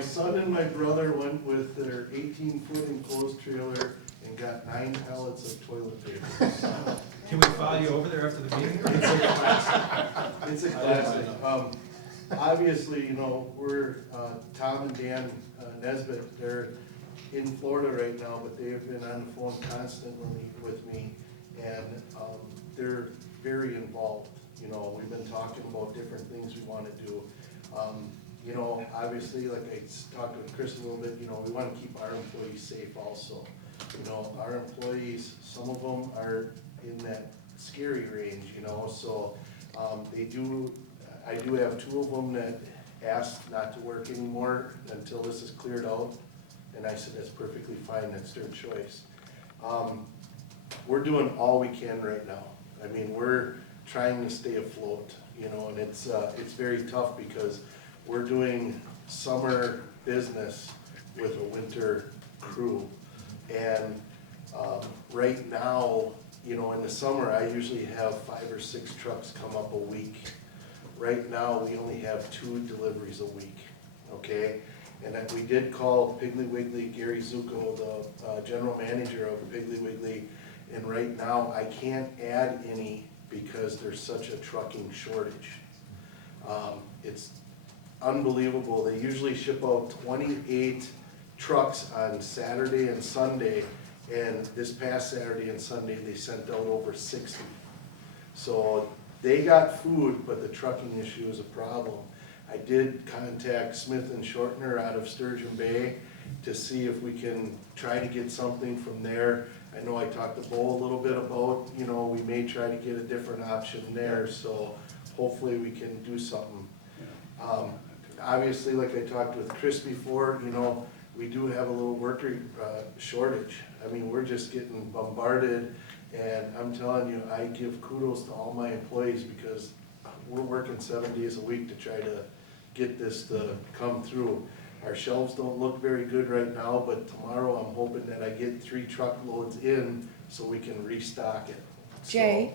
son and my brother went with their 18-foot enclosed trailer and got 9 pallets of toilet paper. Can we file you over there after the meeting? It's a classic. Obviously, you know, we're, Tom and Dan Nesbitt, they're in Florida right now, but they have been on the phone constantly with me, and they're very involved. You know, we've been talking about different things we want to do. You know, obviously, like I talked with Chris a little bit, you know, we want to keep our employees safe also. You know, our employees, some of them are in that scary range, you know, so I do have 2 of them that asked not to work anymore until this is cleared out, and I said, that's perfectly fine, that's their choice. We're doing all we can right now. I mean, we're trying to stay afloat, you know, and it's very tough because we're doing summer business with a winter crew. And right now, you know, in the summer, I usually have 5 or 6 trucks come up a week. Right now, we only have 2 deliveries a week, okay? And then we did call Piggly Wiggly, Gary Zucco, the general manager of Piggly Wiggly, and right now, I can't add any because there's such a trucking shortage. It's unbelievable. They usually ship out 28 trucks on Saturday and Sunday, and this past Saturday and Sunday, they sent out over 60. So they got food, but the trucking issue is a problem. I did contact Smith and Shortner out of Sturgeon Bay to see if we can try to get something from there. I know I talked to Bo a little bit about, you know, we may try to get a different option there, so hopefully we can do something. Obviously, like I talked with Chris before, you know, we do have a little worker shortage. I mean, we're just getting bombarded, and I'm telling you, I give kudos to all my employees because we're working 7 days a week to try to get this to come through. Our shelves don't look very good right now, but tomorrow I'm hoping that I get 3 truckloads in so we can restock it. Jay,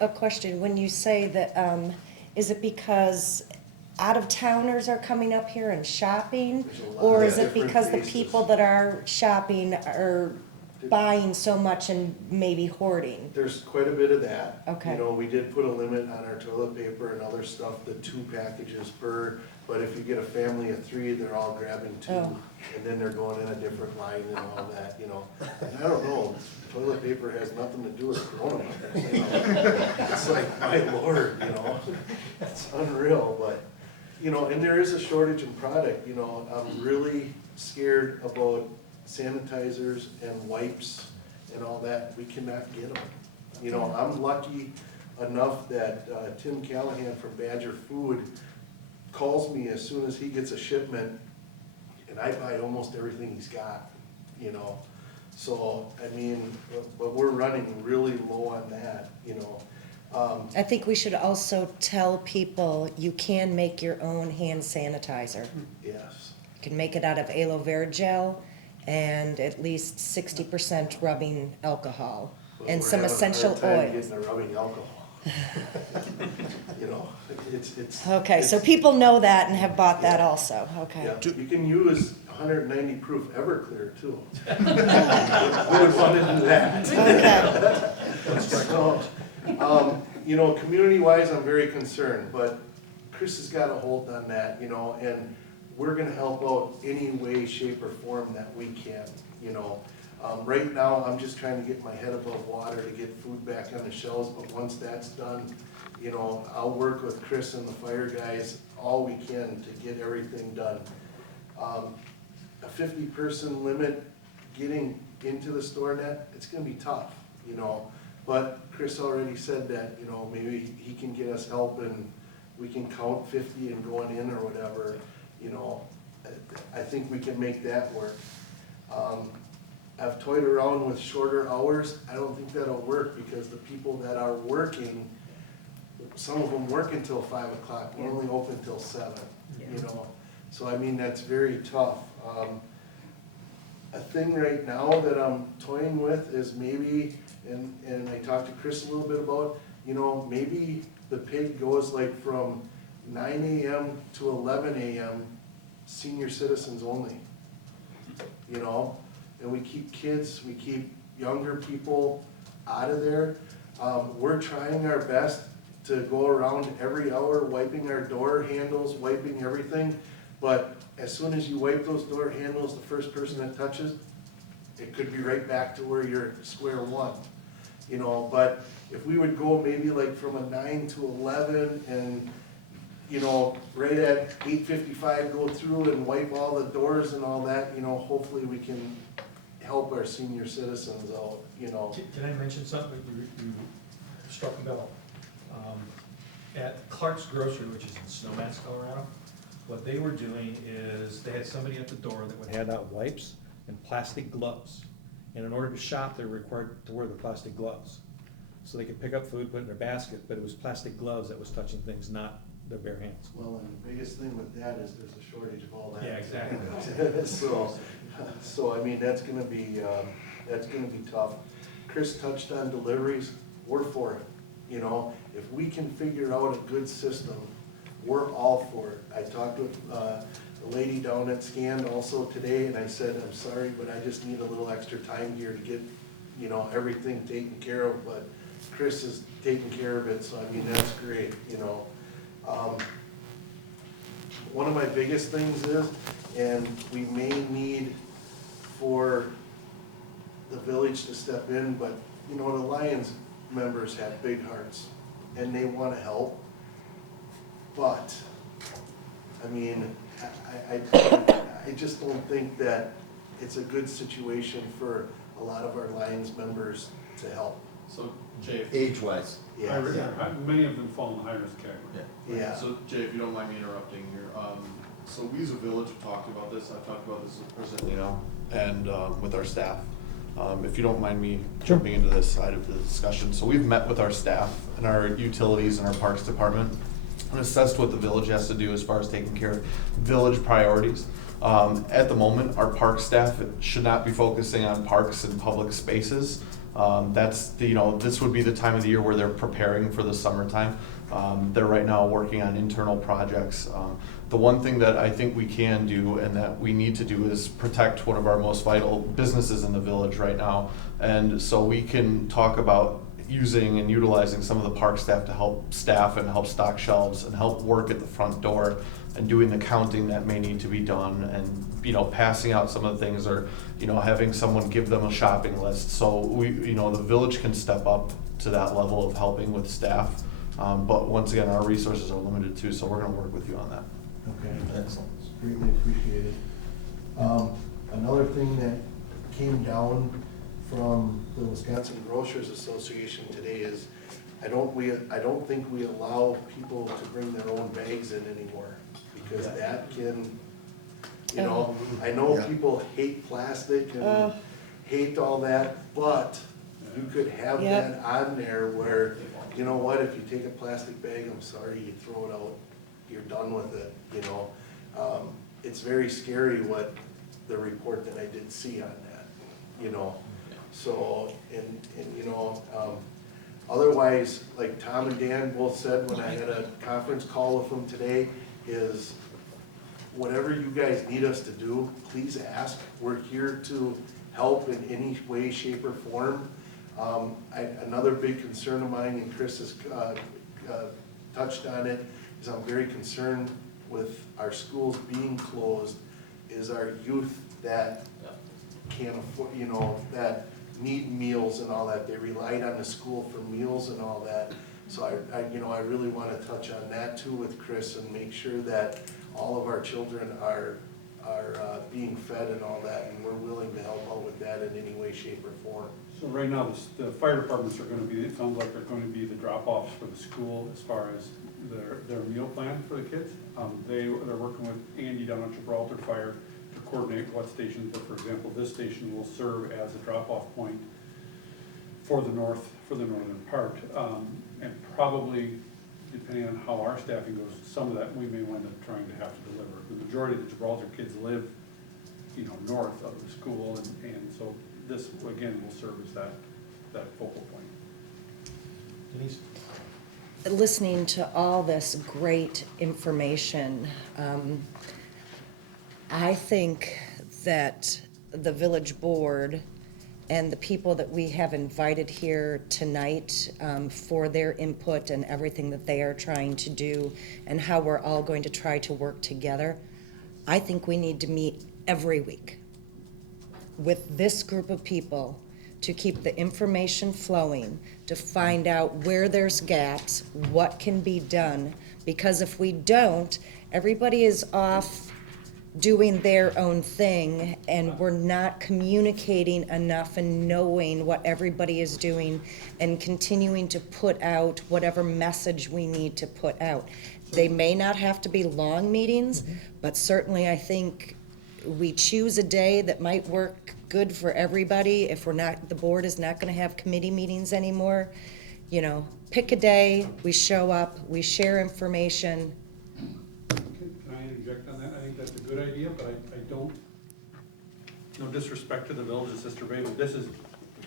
a question. When you say that, is it because out-of-towners are coming up here and shopping? There's a lot Or of is it different because the bases. people that are shopping are buying so much and maybe hoarding? There's quite a bit of that. Okay. You know, we did put a limit on our toilet paper and other stuff, the 2 packages per, but if you get a family of 3, they're all grabbing 2, Oh. and then they're going in a different line and all that, you know. And I don't know, toilet paper has nothing to do with coronavirus, you know. It's like, my lord, you know, it's unreal, but, you know, and there is a shortage in product, you know. I'm really scared about sanitizers and wipes and all that. We cannot get them. You know, I'm lucky enough that Tim Callahan from Badger Food calls me as soon as he gets a shipment, and I buy almost everything he's got, you know. So, I mean, but we're running really low on that, you know. I think we should also tell people you can make your own hand sanitizer. Yes. You can make it out of aloe vera gel and at least 60% rubbing alcohol But and we're some having a essential hard time oils. getting a rubbing alcohol. You know, it's. Okay, so it's- people know that and have bought that Yeah. also, okay. Yeah, you can use 190 proof Everclear too. Who would want to do that? Okay. So, you know, community-wise, I'm very concerned, but Chris has got a hold on that, you know, and we're gonna help out any way, shape, or form that we can, you know. Right now, I'm just trying to get my head above water to get food back on the shelves, but once that's done, you know, I'll work with Chris and the fire guys all we can to get everything done. A 50-person limit, getting into the store net, it's gonna be tough, you know. But Chris already said that, you know, maybe he can get us help and we can count 50 and going in or whatever, you know. I think we can make that work. I've toyed around with shorter hours. I don't think that'll work because the people that are working, some of them work until 5 o'clock, we're only open till 7, you know? So I mean, that's very tough. A thing right now that I'm toying with is maybe, and I talked to Chris a little bit about, you know, maybe the pig goes like from 9 AM to 11 AM, senior citizens only, you know? And we keep kids, we keep younger people out of there. We're trying our best to go around every hour, wiping our door handles, wiping everything. But as soon as you wipe those door handles, the first person that touches, it could be right back to where you're square one, you know? But if we would go maybe like from a 9 to 11 and, you know, right at 8:55 go through and wipe all the doors and all that, you know, hopefully we can help our senior citizens out, you know. Can I mention something? You struck a bell. At Clark's Grocery, which is in Snowmass, Colorado, what they were doing is they had somebody at the door that would hand out wipes and plastic gloves. And in order to shop, they were required to wear the plastic gloves. So they could pick up food, put it in their basket, but it was plastic gloves that was touching things, not their bare hands. Well, and the biggest thing with that is there's a shortage of all that. Yeah, exactly. So I mean, that's gonna be tough. Chris touched on deliveries, we're for it, you know? If we can figure out a good system, we're all for it. I talked with a lady down at Scan also today, and I said, I'm sorry, but I just need a little extra time here to get, you know, everything taken care of, but Chris is taking care of it, so I mean, that's great, you know? One of my biggest things is, and we may need for the village to step in, but, you know, the Lions members have big hearts, and they wanna help. But, I mean, I just don't think that it's a good situation for a lot of our Lions members to help. So Jay, Age-wise. Yeah, Many of them fall in the high-risk category. yeah. so Jay, if you don't mind me interrupting here, so we as a village have talked about this, I've talked about this with President Lino and, with our staff. If you don't mind me jumping into this side of the discussion, so we've met with our staff and our utilities and our parks department and assessed what the village has to do as far as taking care of village priorities. At the moment, our park staff should not be focusing on parks and public spaces. That's the, you know, this would be the time of the year where they're preparing for the summertime. They're right now working on internal projects. The one thing that I think we can do and that we need to do is protect one of our most vital businesses in the village right now. And so we can talk about using and utilizing some of the park staff to help staff and help stock shelves and help work at the front door and doing the counting that may need to be done and, you know, passing out some of the things or, you know, having someone give them a shopping list. So we, you know, the village can step up to that level of helping with staff. But once again, our resources are limited too, so we're gonna work with you on that. Okay, excellent, greatly appreciated. Another thing that came down from the Wisconsin Grocers Association today is, I don't think we allow people to bring their own bags in anymore, because that can, you know, I know Yeah. people hate plastic and hate all that, but you could have that on there where, you know what, if you take a plastic bag, I'm sorry, you throw it out, you're done with it, you know? It's very scary what the report that I did see on that, you know? So, and you know, otherwise, like Tom and Dan both said when I had a conference call with them today, is whatever you guys need us to do, please ask. We're here to help in any way, shape, or form. Another big concern of mine, and Chris has touched on it, is I'm very concerned with our schools being closed, is our youth that can't afford, you know, that need meals and all that. They relied on the school for meals and all that. So I really want to touch on that too with Chris and make sure that all of our children are being fed and all that, and we're willing to help out with that in any way, shape, or form. So right now, the fire departments are gonna be, it sounds like they're going to be the drop-offs for the school as far as their meal plan for the kids. They're working with Andy down at Gibraltar Fire to coordinate what stations, but for example, this station will serve as a drop-off point for the northern part. And probably, depending on how our staffing goes, some of that we may wind up trying to have to deliver. The majority of the Gibraltar kids live, north of the school, and so this, again, will serve as that focal point. Denise? Listening to all this great information, I think that the village board and the people that we have invited here tonight for their input and everything that they are trying to do and how we're all going to try to work together, I think we need to meet every week with this group of people to keep the information flowing, to find out where there's gaps, what can be done, because if we don't, everybody is off doing their own thing, and we're not communicating enough and knowing what everybody is doing and continuing to put out whatever message we need to put out. They may not have to be long meetings, but certainly I think we choose a day that might work good for everybody. If the board is not gonna have committee meetings anymore, pick a day, we show up, we share information. Can I interject on that? I think that's a good idea, but I don't, no disrespect to the village of Sister Babel, this is,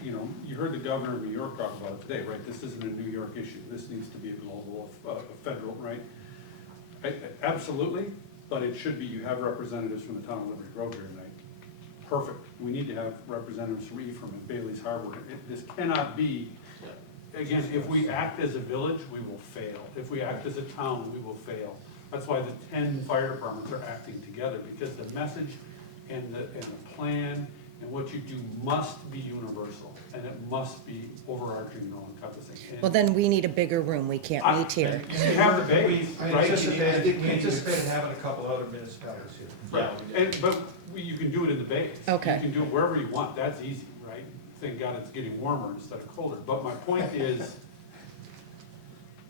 you heard the governor of New York talk about it today, right? This isn't a New York issue. This needs to be a global, federal, right? Absolutely, but it should be, you have representatives from the town of Liberty Grove here tonight. Perfect. We need to have representatives from Ephraim and Bailey's Harbor. This cannot be, again, if we act as a village, we will fail. If we act as a town, we will fail. That's why the 10 fire departments are acting together, because the message and the plan and what you do must be universal, and it must be overarching and all-encompassing. Well, then we need a bigger room, we can't meet here. You have the base, I right? anticipate having a couple other municipalities here. Right, but you can do it in the base. Okay. You can do it wherever you want, that's easy, right? Thank God it's getting warmer instead of colder. But my point is,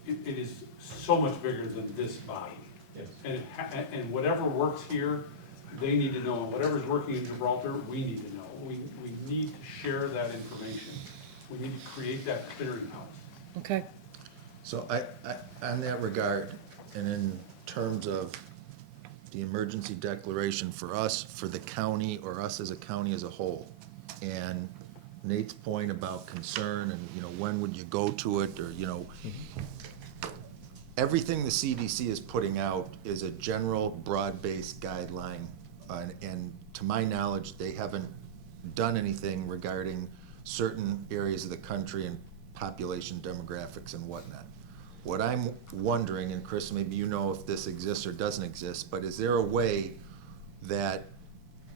it is so much bigger than this body. Yes. And whatever works here, they need to know, and whatever's working in Gibraltar, we need to know. We need to share that information. We need to create that clearinghouse. Okay. So on that regard, and in terms of the emergency declaration for us, for the county, or us as a county as a whole, and Nate's point about concern and, when would you go to it, or, everything the CDC is putting out is a general, broad-based guideline, and to my knowledge, they haven't done anything regarding certain areas of the country and population demographics and whatnot. What I'm wondering, and Chris, maybe you know if this exists or doesn't exist, but is there a way that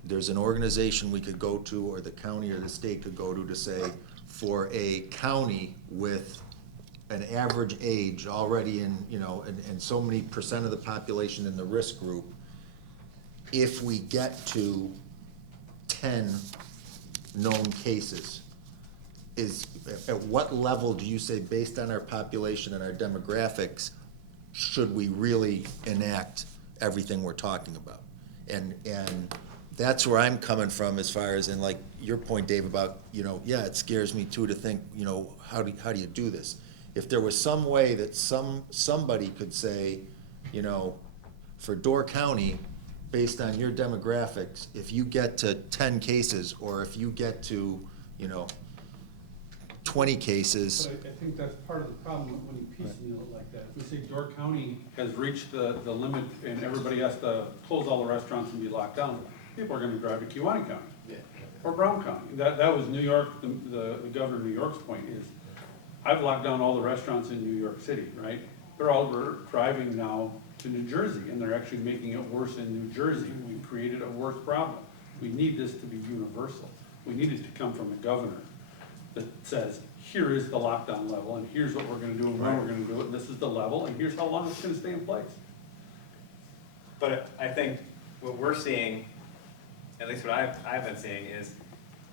there's an organization we could go to, or the county or the state could go to say, for a county with an average age already in, and so many percent of the population in the risk group, if we get to 10 known cases, at what level do you say, based on our population and our demographics, should we really enact everything we're talking about? And that's where I'm coming from, as far as, and like your point, Dave, about, it scares me too to think, how do you do this? If there was some way that somebody could say, for Door County, based on your demographics, if you get to 10 cases, or if you get to, 20 cases. But I think that's part of the problem when you piecemeal it like that. If we say Door County has reached the limit and everybody has to close all the restaurants and be locked down, people are gonna drive to Kewaunee County. Or Brown County. That was New York, the governor of New York's point is, I've locked down all the restaurants in New York City, right? They're all driving now to New Jersey, and they're actually making it worse in New Jersey. We've created a worse problem. We need this to be universal. We need it to come from the governor that says, here is the lockdown level, and here's what we're gonna do, and when we're gonna do it, and this is the level, and here's how long it's gonna stay in place. But I think what we're seeing, at least what I've been seeing, is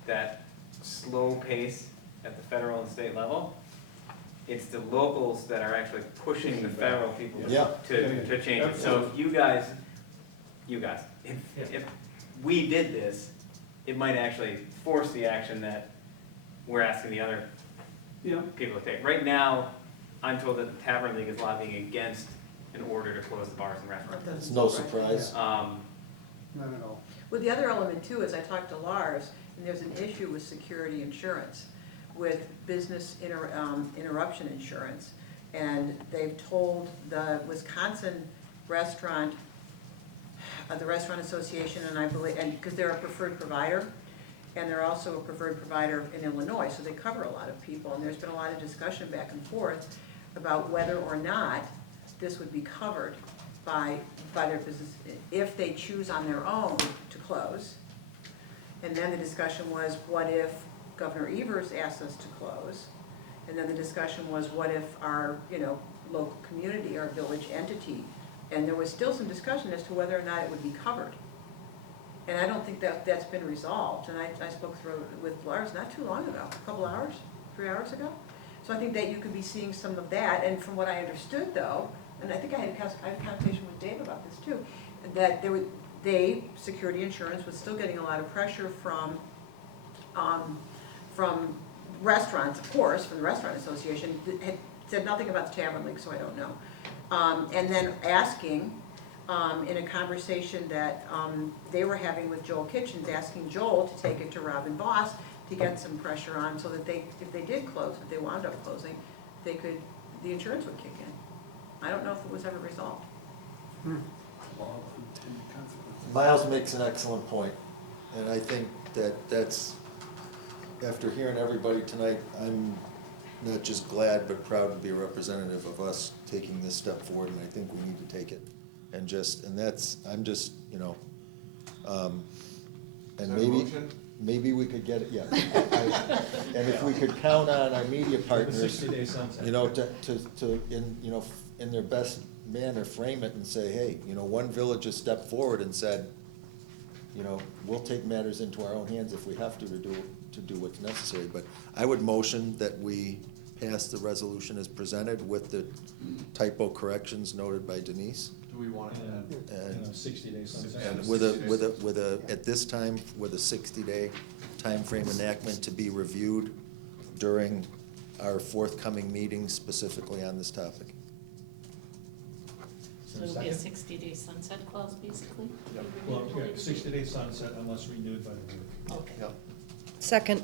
that slow pace at the federal and state level. It's the locals that are actually pushing the federal people Yeah. to change it. So if you guys, if we did this, it might actually force the action that we're asking the other people to take. Right now, I'm told that the Tavern League is lobbying against an order to close the bars and restaurants. It's no surprise. Not at all. Well, the other element too is I talked to Lars, and there's an issue with security insurance, with business interruption insurance. And they've told the Wisconsin restaurant, the Restaurant Association, and I believe, and because they're a preferred provider, and they're also a preferred provider in Illinois, so they cover a lot of people. And there's been a lot of discussion back and forth about whether or not this would be covered by their business, if they choose on their own to close. And then the discussion was, what if Governor Evers asked us to close? And then the discussion was, what if our, local community, our village entity? And there was still some discussion as to whether or not it would be covered. And I don't think that that's been resolved. And I spoke with Lars not too long ago, a couple hours, 3 hours ago. So I think that you could be seeing some of that. And from what I understood though, and I think I had a conversation with Dave about this too, that security insurance was still getting a lot of pressure from restaurants, of course, from the Restaurant Association. Had said nothing about the Tavern League, so I don't know. And then asking, in a conversation that they were having with Joel Kitchens, asking Joel to take it to Robin Voss to get some pressure on, so that if they did close, if they wound up closing, the insurance would kick in. I don't know if it was ever resolved. Miles makes an excellent point, and I think that's, after hearing everybody tonight, I'm not just glad but proud to be a representative of us taking this step forward, and I think we need to take it. And I'm just, and maybe we could get it, yeah. And if we could count on our media partners, 60-day sunset. in their best manner, frame it and say, hey, one village has stepped forward and said, we'll take matters into our own hands if we have to do what's necessary. But I would motion that we pass the resolution as presented with the typo corrections noted by Denise. Do we want to add? And 60-day sunset. and at this time, with a 60-day timeframe enactment to be reviewed during our forthcoming meetings specifically on this topic. So it'll be a 60-day sunset clause, basically? Well, 60-day sunset unless renewed by the board. Okay. Yep. Second.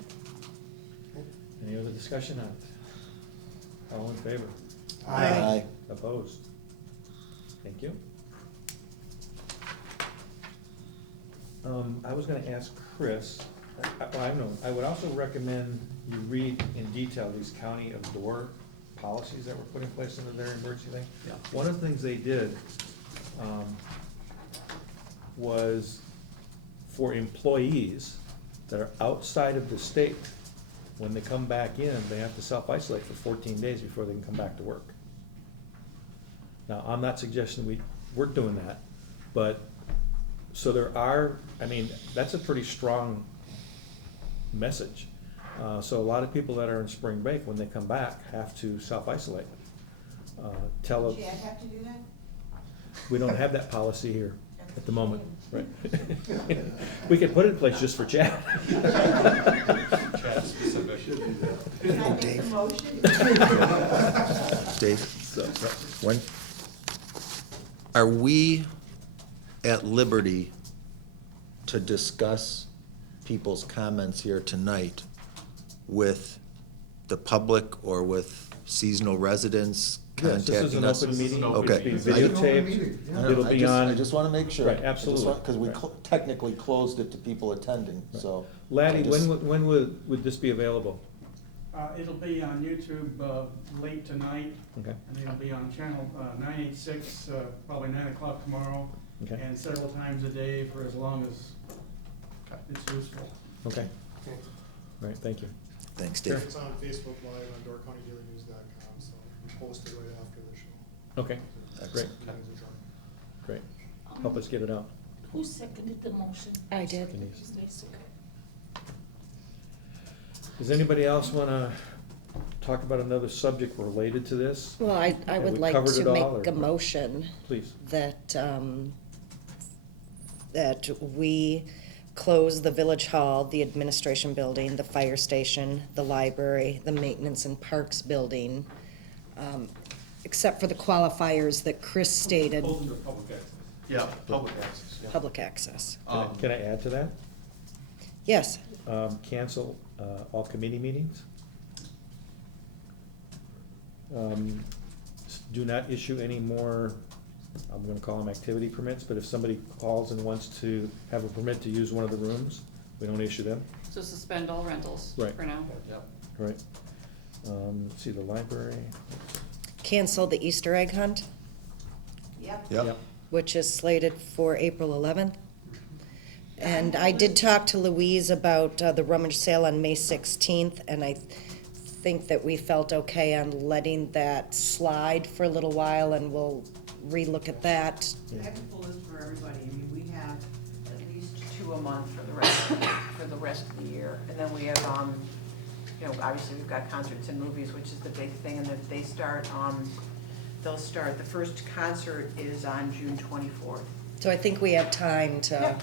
Any other discussion on it? All in favor? Aye. Opposed? Thank you. I was gonna ask Chris, I would also recommend you read in detail these county of door policies that were put in place under their emergency thing. Yeah. One of the things they did, was for employees that are outside of the state, when they come back in, they have to self-isolate for 14 days before they can come back to work. Now, I'm not suggesting we're doing that, but, so there are, that's a pretty strong message. So a lot of people that are in spring break, when they come back, have to self-isolate. Chad have to do that? We don't have that policy here at the moment, right? We could put it in place just for Chad. Chad specific. Can I make a motion? Dave, when, are we at liberty to discuss people's comments here tonight with the public or with seasonal residents Yes, this is contacting an us? open meeting. Okay. It's being videotaped. It'll be on. I just wanna make sure. Right, absolutely. Because we Right. technically closed it to people attending, so. Laddie, I just- when would this be available? It'll be on YouTube late tonight, Okay, and it'll be on channel 986, probably 9 o'clock tomorrow, okay, and several times a day for as long as it's useful. okay. All right, thank you. Thanks, Dave. It's on Facebook Live on DoorCountyDailyNews.com, so we post it right after the show. Okay, great, great. Help us get it out. Who seconded the motion? I did. Denise. Denise, okay. Does anybody else wanna talk about another subject related to this? Well, I Have would we like covered to it all, make or- a motion Please. that, that we close the village hall, the administration building, the fire station, the library, the maintenance and parks building, except for the qualifiers that Chris stated, Closing to public access. Yeah, public access, yeah. public access. Can I add to that? Yes, Cancel all committee meetings. Do not issue any more, I'm gonna call them activity permits, but if somebody calls and wants to have a permit to use one of the rooms, we don't issue them. So suspend all rentals Right. for now. Yep. Right. Let's see, the library. cancel the Easter egg hunt, Yep. Yep. which is slated for April 11th. And I did talk to Louise about the rummage sale on May 16th, and I think that we felt okay on letting that slide for a little while, and we'll relook at that. I have a full list for everybody. I mean, we have at least 2 a month for the rest of the year. And then we have, you know, obviously we've got concerts and movies, which is the big thing, and if they start, they'll start, the first concert is on June 24th. So I think we have time to,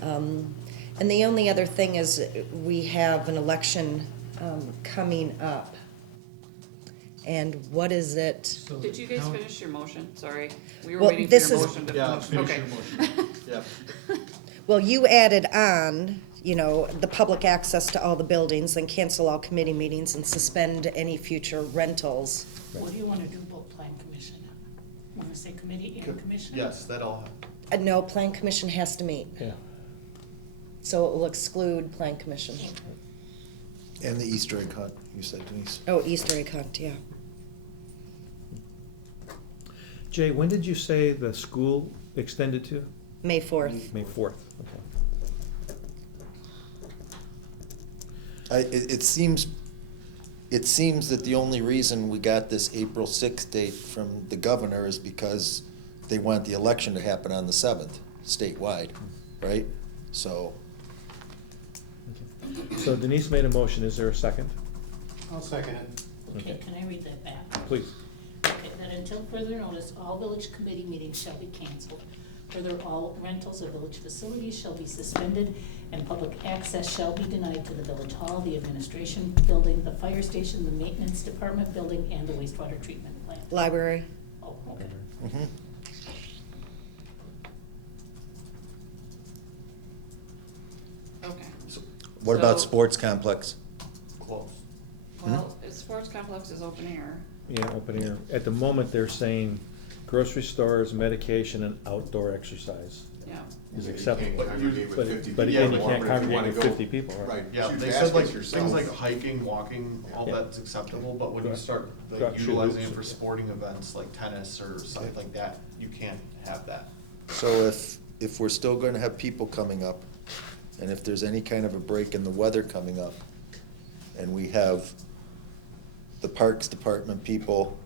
and the only other thing is, we have an election coming up. And what is it? Did you guys finish your motion? Sorry. We were Well, waiting for this your is- motion to Yeah, finish. finish Okay. Yep. Well, you added on, you know, the public access to all the buildings, then cancel all committee meetings and suspend any future rentals. What do you wanna do about plan commission? Wanna say committee and commission? Yes, that'll, No, plan commission has to meet, Yeah. so it will exclude plan commission. And the Easter egg hunt, you said, Denise. Oh, Easter egg hunt, yeah. Jay, when did you say the school extended to? May 4th. May 4th, okay. It seems that the only reason we got this April 6th date from the governor is because they want the election to happen on the 7th, statewide, right? So, So Denise made a motion, is there a second? I'll second it. Okay, can I read that back? Please. Okay, that until further notice, all village committee meetings shall be canceled. Further, all rentals of village facilities shall be suspended, and public access shall be denied to the village hall, the administration building, the fire station, the maintenance department building, and the wastewater treatment plant. Library. Oh, okay. mhm. Okay. What about So- sports complex? close. Well, sports complex is open air. Yeah, open air. At the moment, they're saying grocery stores, medication, and outdoor exercise Yeah. is You acceptable. can't congregate with But, 50 but people again, you anymore, can't but if you congregate wanna with go- 50 people, right? Right. Yeah, Shoot they said like, baskets things yourself. like hiking, walking, all Yeah. that's acceptable, but when you Right. start Right, like shoot utilizing it hoops. for sporting events like tennis or something like that, you can't have that. So if we're still gonna have people coming up, and if there's any kind of a break in the weather coming up, and we have the Parks Department people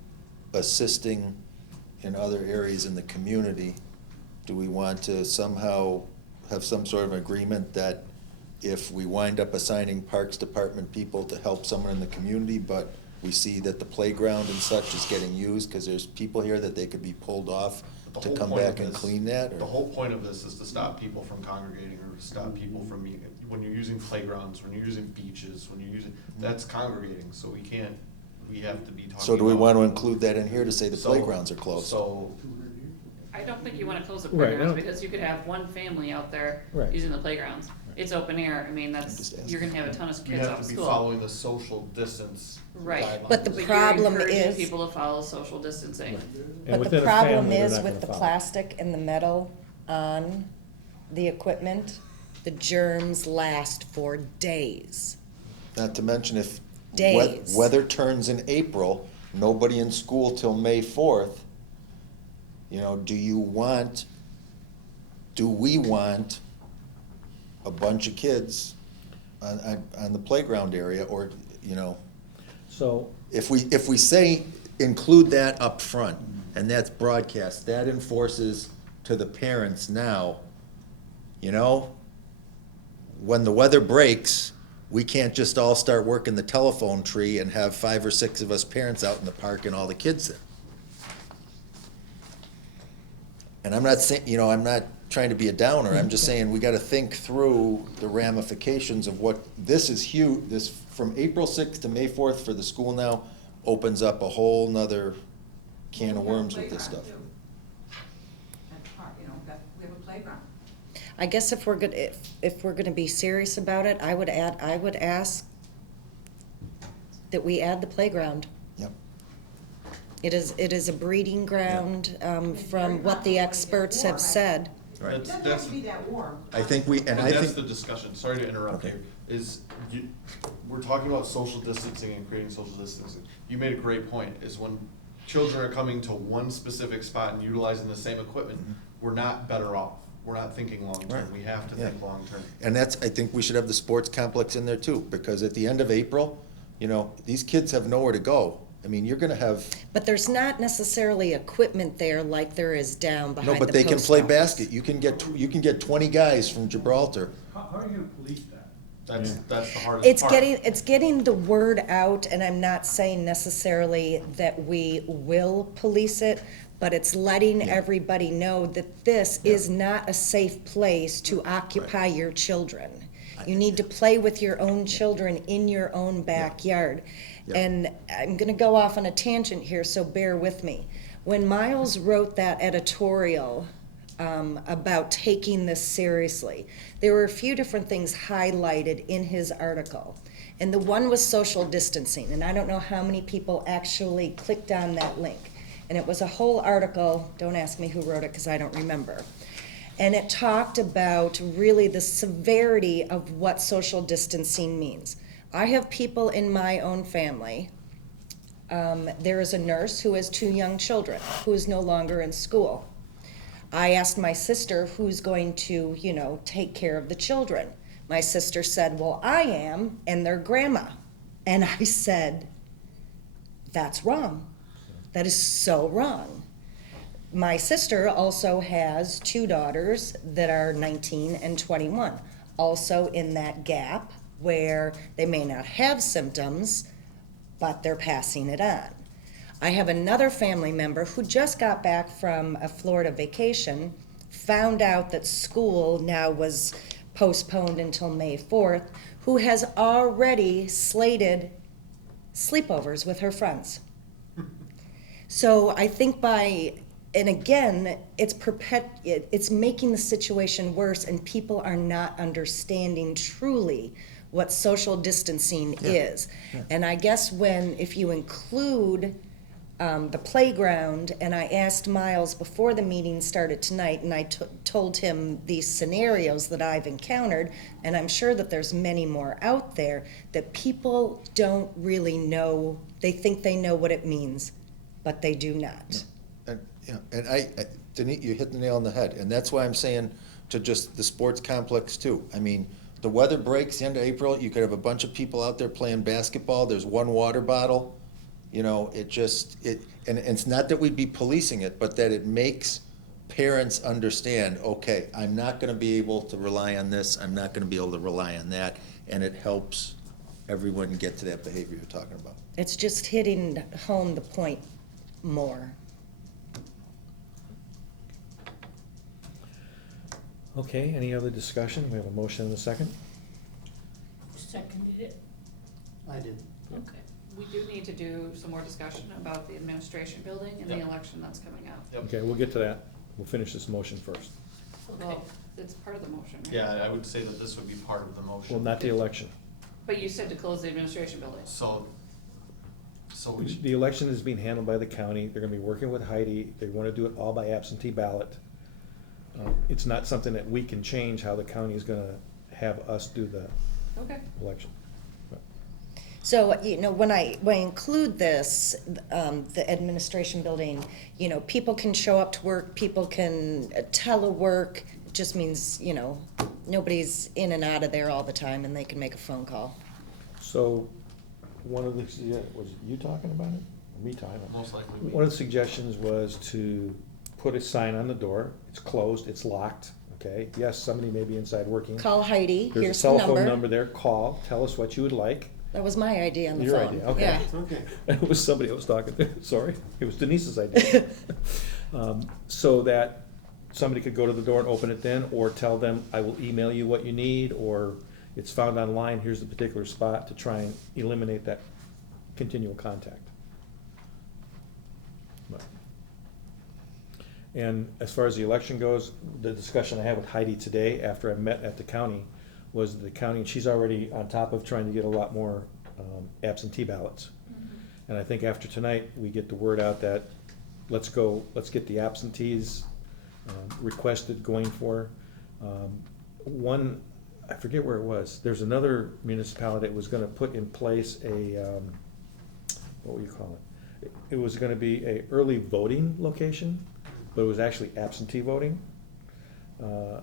assisting in other areas in the community, do we want to somehow have some sort of agreement that if we wind up assigning Parks Department people to help someone in the community, but we see that the playground and such is getting used, because there's people here that they could be pulled off The to whole come point of back and this- clean that, The or? whole point of this is to stop people from congregating or to stop people from being, when you're using playgrounds, when you're using beaches, when you're using, that's congregating, so we can't, we have to be talking about. So do we want to include that in here to say the So- playgrounds are closed? So, I don't think you wanna close the Right, playgrounds, no. because you could have one family out there Right. using the playgrounds. It's open air, I mean, that's, just asking. you're gonna have a ton of we kids have off to be school. following the social distance Right. guidelines. But the But you're problem encouraging is- people to follow social distancing. And But the within a problem family, they're is not with gonna the follow. plastic and the metal on the equipment, the germs last for days. Not to mention if Days. weather turns in April, nobody in school till May 4th, you know, do we want a bunch of kids on the playground area, or, you know, So, if we say include that up front, and that's broadcast, that enforces to the parents now, you know, when the weather breaks, We can't just all start working the telephone tree and have 5 or 6 of us parents out in the park and all the kids there. And I'm not saying, you know, I'm not trying to be a downer, I'm just saying we gotta think through the ramifications of what, this is huge, this, from April 6th to May 4th for the school now, opens up a whole nother can of worms with this stuff. That's hard, you know, we have a playground. I guess if we're gonna be serious about it, I would ask that we add the playground. Yep. It is a breeding ground, from what the experts have said. Right. It doesn't have to be that warm. I think we, and And I that's think, the discussion, sorry to interrupt Okay. here, is we're talking about social distancing and creating social distancing. You made a great point, is when children are coming to one specific spot and utilizing the same equipment, we're not better off. We're not thinking long-term, Right. we have to Yeah. think long-term. and that's, I think we should have the sports complex in there too, because at the end of April, you know, these kids have nowhere to go. I mean, you're gonna have, But there's not necessarily equipment there like there is down behind the no, post but they can play office. basket. You can get 20 guys from Gibraltar. How are you gonna police that? That's the hardest part. It's getting the word out, and I'm not saying necessarily that we will police it, but it's letting everybody know that this is not a safe place to occupy your children. You need to play with your own children in your own backyard. Yeah. And I'm gonna go off on a tangent here, so bear with me. When Miles wrote that editorial about taking this seriously, there were a few different things highlighted in his article. And the one was social distancing, and I don't know how many people actually clicked on that link. And it was a whole article, don't ask me who wrote it because I don't remember. And it talked about really the severity of what social distancing means. I have people in my own family. There is a nurse who has 2 young children who is no longer in school. I asked my sister who's going to, you know, take care of the children. My sister said, well, I am, and their grandma. And I said, that's wrong. That is so wrong. My sister also has 2 daughters that are 19 and 21, also in that gap where they may not have symptoms, but they're passing it on. I have another family member who just got back from a Florida vacation, found out that school now was postponed until May 4th, who has already slated sleepovers with her friends. So I think and again, it's making the situation worse, and people are not understanding truly what social distancing is. And I guess if you include the playground, and I asked Miles before the meeting started tonight, and I told him these scenarios that I've encountered, and I'm sure that there's many more out there, that people don't really know. They think they know what it means, but they do not. And Denise, you hit the nail on the head, and that's why I'm saying to just the sports complex too. I mean, the weather breaks the end of April, you could have a bunch of people out there playing basketball, there's 1 water bottle, you know, and it's not that we'd be policing it, but that it makes parents understand, okay, I'm not gonna be able to rely on this, I'm not gonna be able to rely on that, and it helps everyone get to that behavior you're talking about. It's just hitting home the point more. Okay, any other discussion? We have a motion and a second? Seconded it. I did. Okay. We do need to do some more discussion about the administration building and the election that's coming up. Okay, we'll get to that. We'll finish this motion first. Okay. Well, it's part of the motion, right? Yeah, I would say that this would be part of the motion. Well, not the election. But you said to close the administration building. So we should, The election is being handled by the county. They're gonna be working with Heidi. They wanna do it all by absentee ballot. It's not something that we can change how the county is gonna have us do the Okay. election. So, you know, when I include this, the administration building, you know, people can show up to work, people can telework. It just means, you know, nobody's in and out of there all the time, and they can make a phone call. So, one of the, was you talking about it? Or me talking about it? most likely One of the suggestions was to put a sign on the door. It's closed, it's locked, okay? Yes, somebody may be inside working. Call Heidi, There's a here's the telephone number there, call, tell us what you would like. That was my idea on the Your phone. idea, okay. Yeah. Okay. It was somebody I was talking to, sorry, it was Denise's idea. So that somebody could go to the door and open it then, or tell them, I will email you what you need, or it's found online, here's the particular spot, to try and eliminate that continual contact. But- And as far as the election goes, the discussion I had with Heidi today, after I met at the county, was the county, and she's already on top of trying to get a lot more absentee ballots. And I think after tonight, we get the word out that, let's get the absentees requested going for. One, I forget where it was, there's another municipality that was gonna put in place a, what would you call it? It was gonna be a early voting location, but it was actually absentee voting.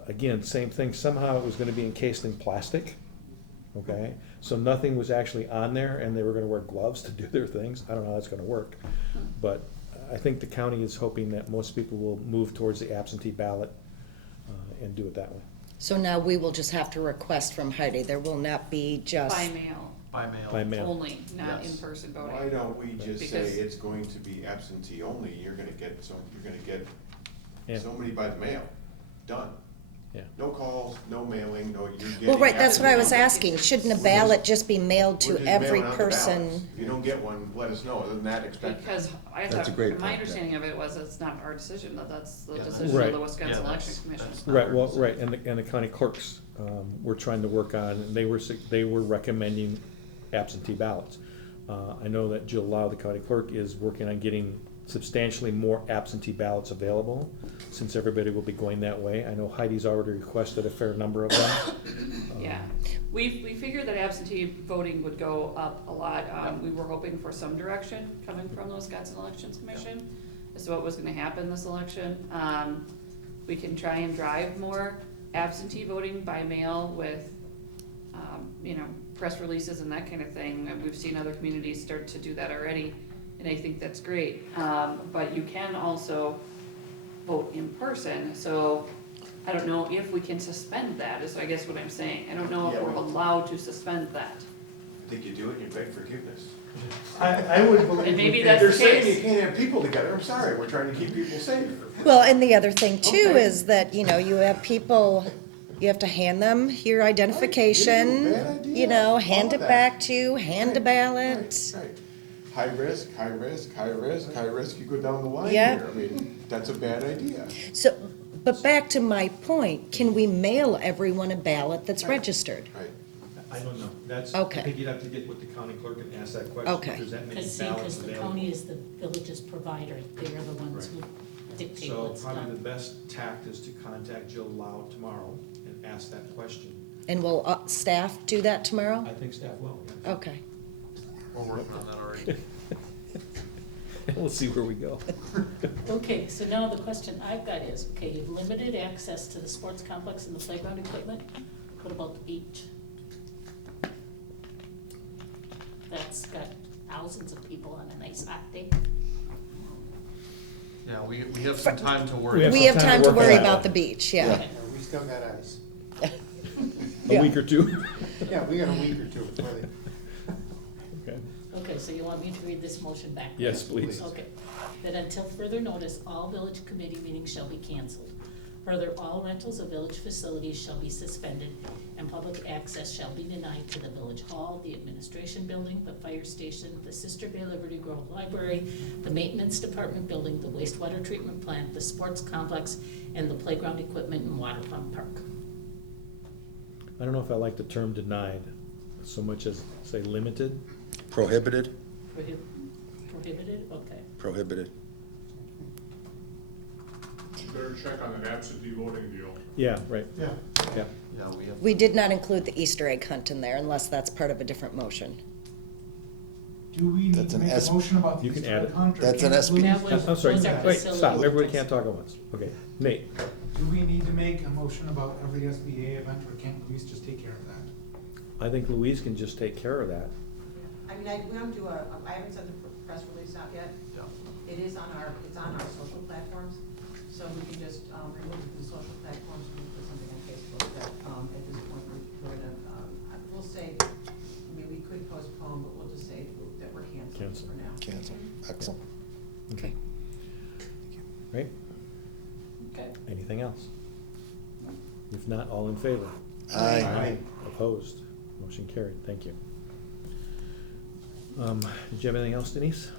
Again, same thing, somehow it was gonna be encased in plastic, okay? So nothing was actually on there, and they were gonna wear gloves to do their things. I don't know how that's gonna work. But I think the county is hoping that most people will move towards the absentee ballot and do it that way. So now we will just have to request from Heidi. There will not be just. By mail By mail. only, not Yes. in-person voting. Why don't we just say Because- it's going to be absentee only, you're gonna get Yeah. so many by the mail, done. Yeah. No calls, no mailing, no, you're getting. Well, right, that's what I was absentee. asking. Shouldn't a ballot just be mailed We're to just every mailing out the ballots. person? If you don't get one, let us know, other than that, expect. Because I That's a thought, great my point, yeah. understanding of it was it's not our decision, that's the Yeah, that's- decision of Right. the Wisconsin Yeah, Election that's- Commission. that's- Right, well, right, and the county clerks, we're trying to work on, and they were recommending absentee ballots. I know that Jill Lau, the county clerk, is working on getting substantially more absentee ballots available, since everybody will be going that way. I know Heidi's already requested a fair number of them. Yeah, we figured that absentee voting would go up a lot. We were hoping for some direction coming from the Wisconsin Elections Commission as to what was gonna happen this election. We can try and drive more absentee voting by mail with, press releases and that kind of thing. And we've seen other communities start to do that already, and I think that's great. But you can also vote in person, so I don't know if we can suspend that, is I guess what I'm saying. I don't know if Yeah, we're we- allowed to suspend that. I think you do it and you beg forgiveness. I would believe. And maybe we that's could- the They're saying case. you can't have people together, I'm sorry, we're trying to keep people safe. Well, and the other thing too Okay. is that, you have people, you have to hand them your identification, Bad idea. hand All it of that. back to you, hand a ballot. Right. High risk, high risk, high risk, high risk, you go down the line Yeah. here, I mean, that's a bad idea. So, but back to my point, can we mail everyone a ballot that's registered? Right. I don't know, that's, Okay. I think you'd have to get with the county clerk and ask that question, Okay. if there's that many Because ballots the available. county is the village's provider, they're the ones who dictate So what's probably the done. best tact is to contact Jill Lau tomorrow and ask that question. And will staff do that tomorrow? I think staff will, yeah. Okay. We're working on that already. We'll see where we go. Okay, so now the question I've got is, okay, you've limited access to the sports complex and the playground equipment, what about the beach? That's got thousands of people on a nice hot day. Yeah, we have some time to work. We have We some have time time to to work on worry that. about the beach, yeah. Okay. We still got ice. A week or two. Yeah, we got a week or two before they. Okay. Okay, so you want me to read this motion back? Yes, please. Okay, that until further notice, all village committee meetings shall be canceled. Further, all rentals of village facilities shall be suspended, and public access shall be denied to the village hall, the administration building, the fire station, the Sister Bay Liberty Grove Library, the maintenance department building, the wastewater treatment plant, the sports complex, and the playground equipment and water pump park. I don't know if I like the term denied so much as, say, limited. Prohibited, Prohibited, okay. prohibited. Better check on an absentee voting deal. Yeah, right, Yeah. yeah. Yeah, we have. We did not include the Easter egg hunt in there unless that's part of a different motion. Do we need That's to an make S- a motion about the You can Easter add egg it. hunt? or That's an can't SP. we- That was- I'm sorry, those are wait, facility stop, everybody rentals. can't talk at once. Okay, Nate, Do we need to make a motion about every SBA event, or can't Louise just take care of that? I think Louise can just take care of that. I mean, we don't do I haven't sent the press release out yet. Yeah. It's on our social platforms, so we can just remove the social platforms and put some at this point, we're gonna, we'll say, we could postpone, but we'll just say that we're canceling Cancel. for now. Cancel. Excellent. Okay. Right? Okay. Anything else? If not, all in favor? Aye. Opposed? Motion carried. Thank you. Did you have anything else, Denise?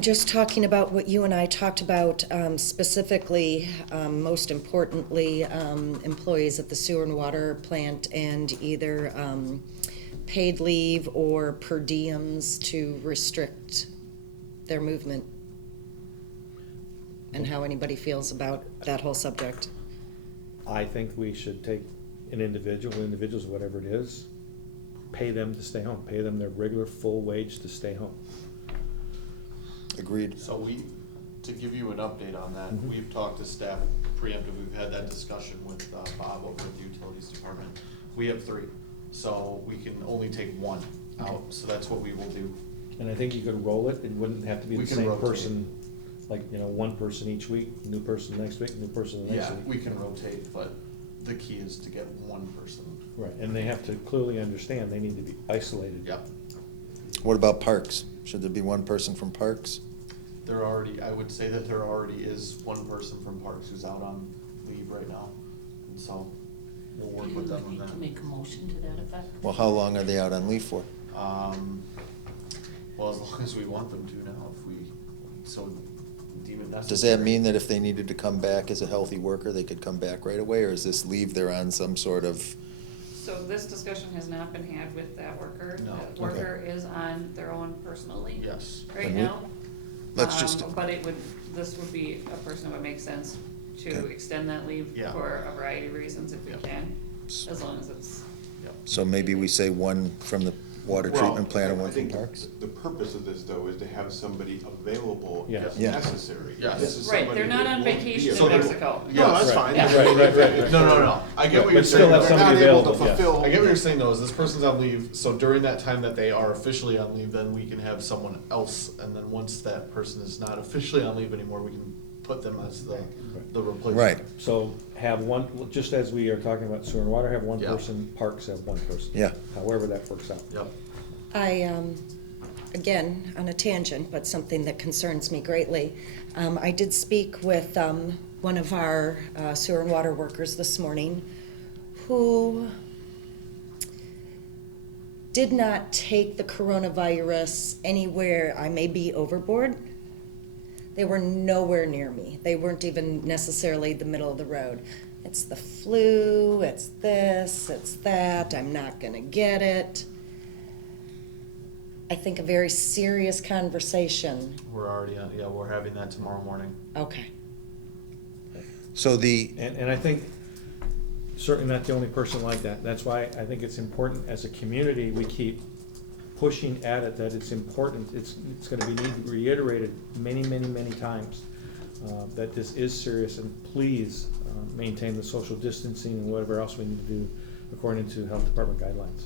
Just talking about what you and I talked about, specifically, most importantly, employees at the sewer and water plant and either paid leave or per diems to restrict their movement, and how anybody feels about that whole subject. I think we should take individuals, whatever it is, pay them to stay home, pay them their regular full wage to stay home. Agreed. So to give you an update on that, Mhm. we've talked to staff preemptive, we've had that discussion with Bob over at the utilities department. We have 3, so we can only take 1 out, so that's what we will do. And I think you could roll it, it wouldn't have to be We the can same rotate. person, like, one person each week, new person next week, new person the next Yeah, week. we can rotate, but the key is to get 1 person. Right, and they have to clearly understand they need to be isolated. Yep. What about parks? Should there be 1 person from parks? I would say that there already is 1 person from Parks who's out on leave right now, and so we'll Do work you with them on need that. to make a motion to that effect? Well, how long are they out on leave for? Well, as long as we want them to now, if we so deem it necessary. Does that mean that if they needed to come back as a healthy worker, they could come back right away, or is this leave they're on some sort of? So this discussion has not been had with that worker. No. The worker is on their own personal leave Yes. right And we- now. Let's just, But this would be a person that would make sense to Okay. extend that leave Yeah. for a variety of reasons if we Yep. can, as long as it's. Yep. so maybe we say 1 from the water treatment plant and 1 I from think parks? the purpose of this, though, is to have somebody available Yes. if Yeah. necessary. Yes. This is Right, somebody they're not that on won't vacation be in So they're- Mexico. No, that's Right. fine. Yeah. Right. No. I get what But you're still saying. have They're somebody not able to available, yes. fulfill. I get what you're saying though, is this person's on leave, so during that time that they are officially on leave, then we can have someone else, and then once that person is not officially on leave anymore, we can put them as the replacement. Right, So have 1, just as we are talking about sewer and water, have 1 Yeah. person, parks have 1 person. yeah. However that works out. Yep. I, again, on a tangent, but something that concerns me greatly. I did speak with one of our sewer and water workers this morning who did not take the coronavirus anywhere. I may be overboard. They were nowhere near me. They weren't even necessarily the middle of the road. It's the flu, it's this, it's that, I'm not gonna get it. I think a very serious conversation. We're already on, we're having that tomorrow morning. Okay. So the, And I think certainly not the only person like that. That's why I think it's important as a community, we keep pushing at it, that it's important. It's gonna be reiterated many times, that this is serious, and please maintain the social distancing and whatever else we need to do according to health department guidelines.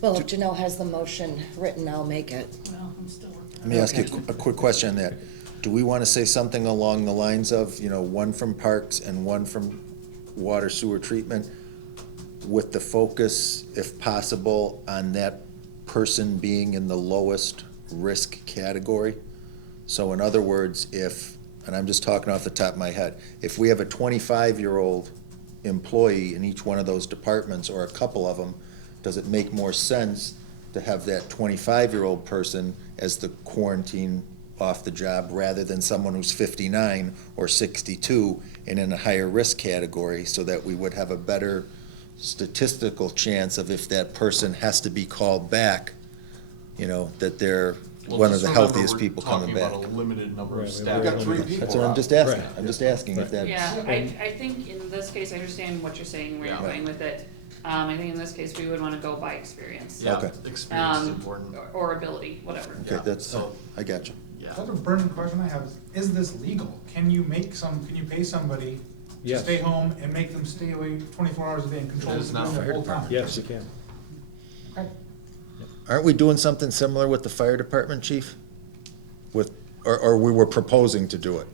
Well, if Janelle has the motion written, I'll make it. Well, I'm still working let on me it. ask you a quick question on that. Do we want to say something along the lines of, 1 from parks and 1 from water sewer treatment, with the focus, if possible, on that person being in the lowest risk category? So in other words, and I'm just talking off the top of my head, if we have a 25-year-old employee in each one of those departments, or a couple of them, does it make more sense to have that 25-year-old person as the quarantine off the job, rather than someone who's 59 or 62 and in a higher risk category, so that we would have a better statistical chance of, if that person has to be called back, that they're one of the healthiest people coming back? We're talking about a limited number of Right, staff. We've got 3 people. That's what I'm just asking. Right. I'm just asking if that's. Yeah, I think in this case, I understand what you're saying, where you're Yeah. going with it. I think in this case, we would wanna go by experience. Yeah, Okay. experience is important. Or ability, whatever. Okay, Yeah, that's, so- I got you. Yeah. That's a burning question I have, is this legal? Can you pay somebody to Yes. stay home and make them stay away 24 hours a day and control It is them now. the whole time? Yes, you can. Okay. Aren't we doing something similar with the fire department, chief? Or we were proposing to do it?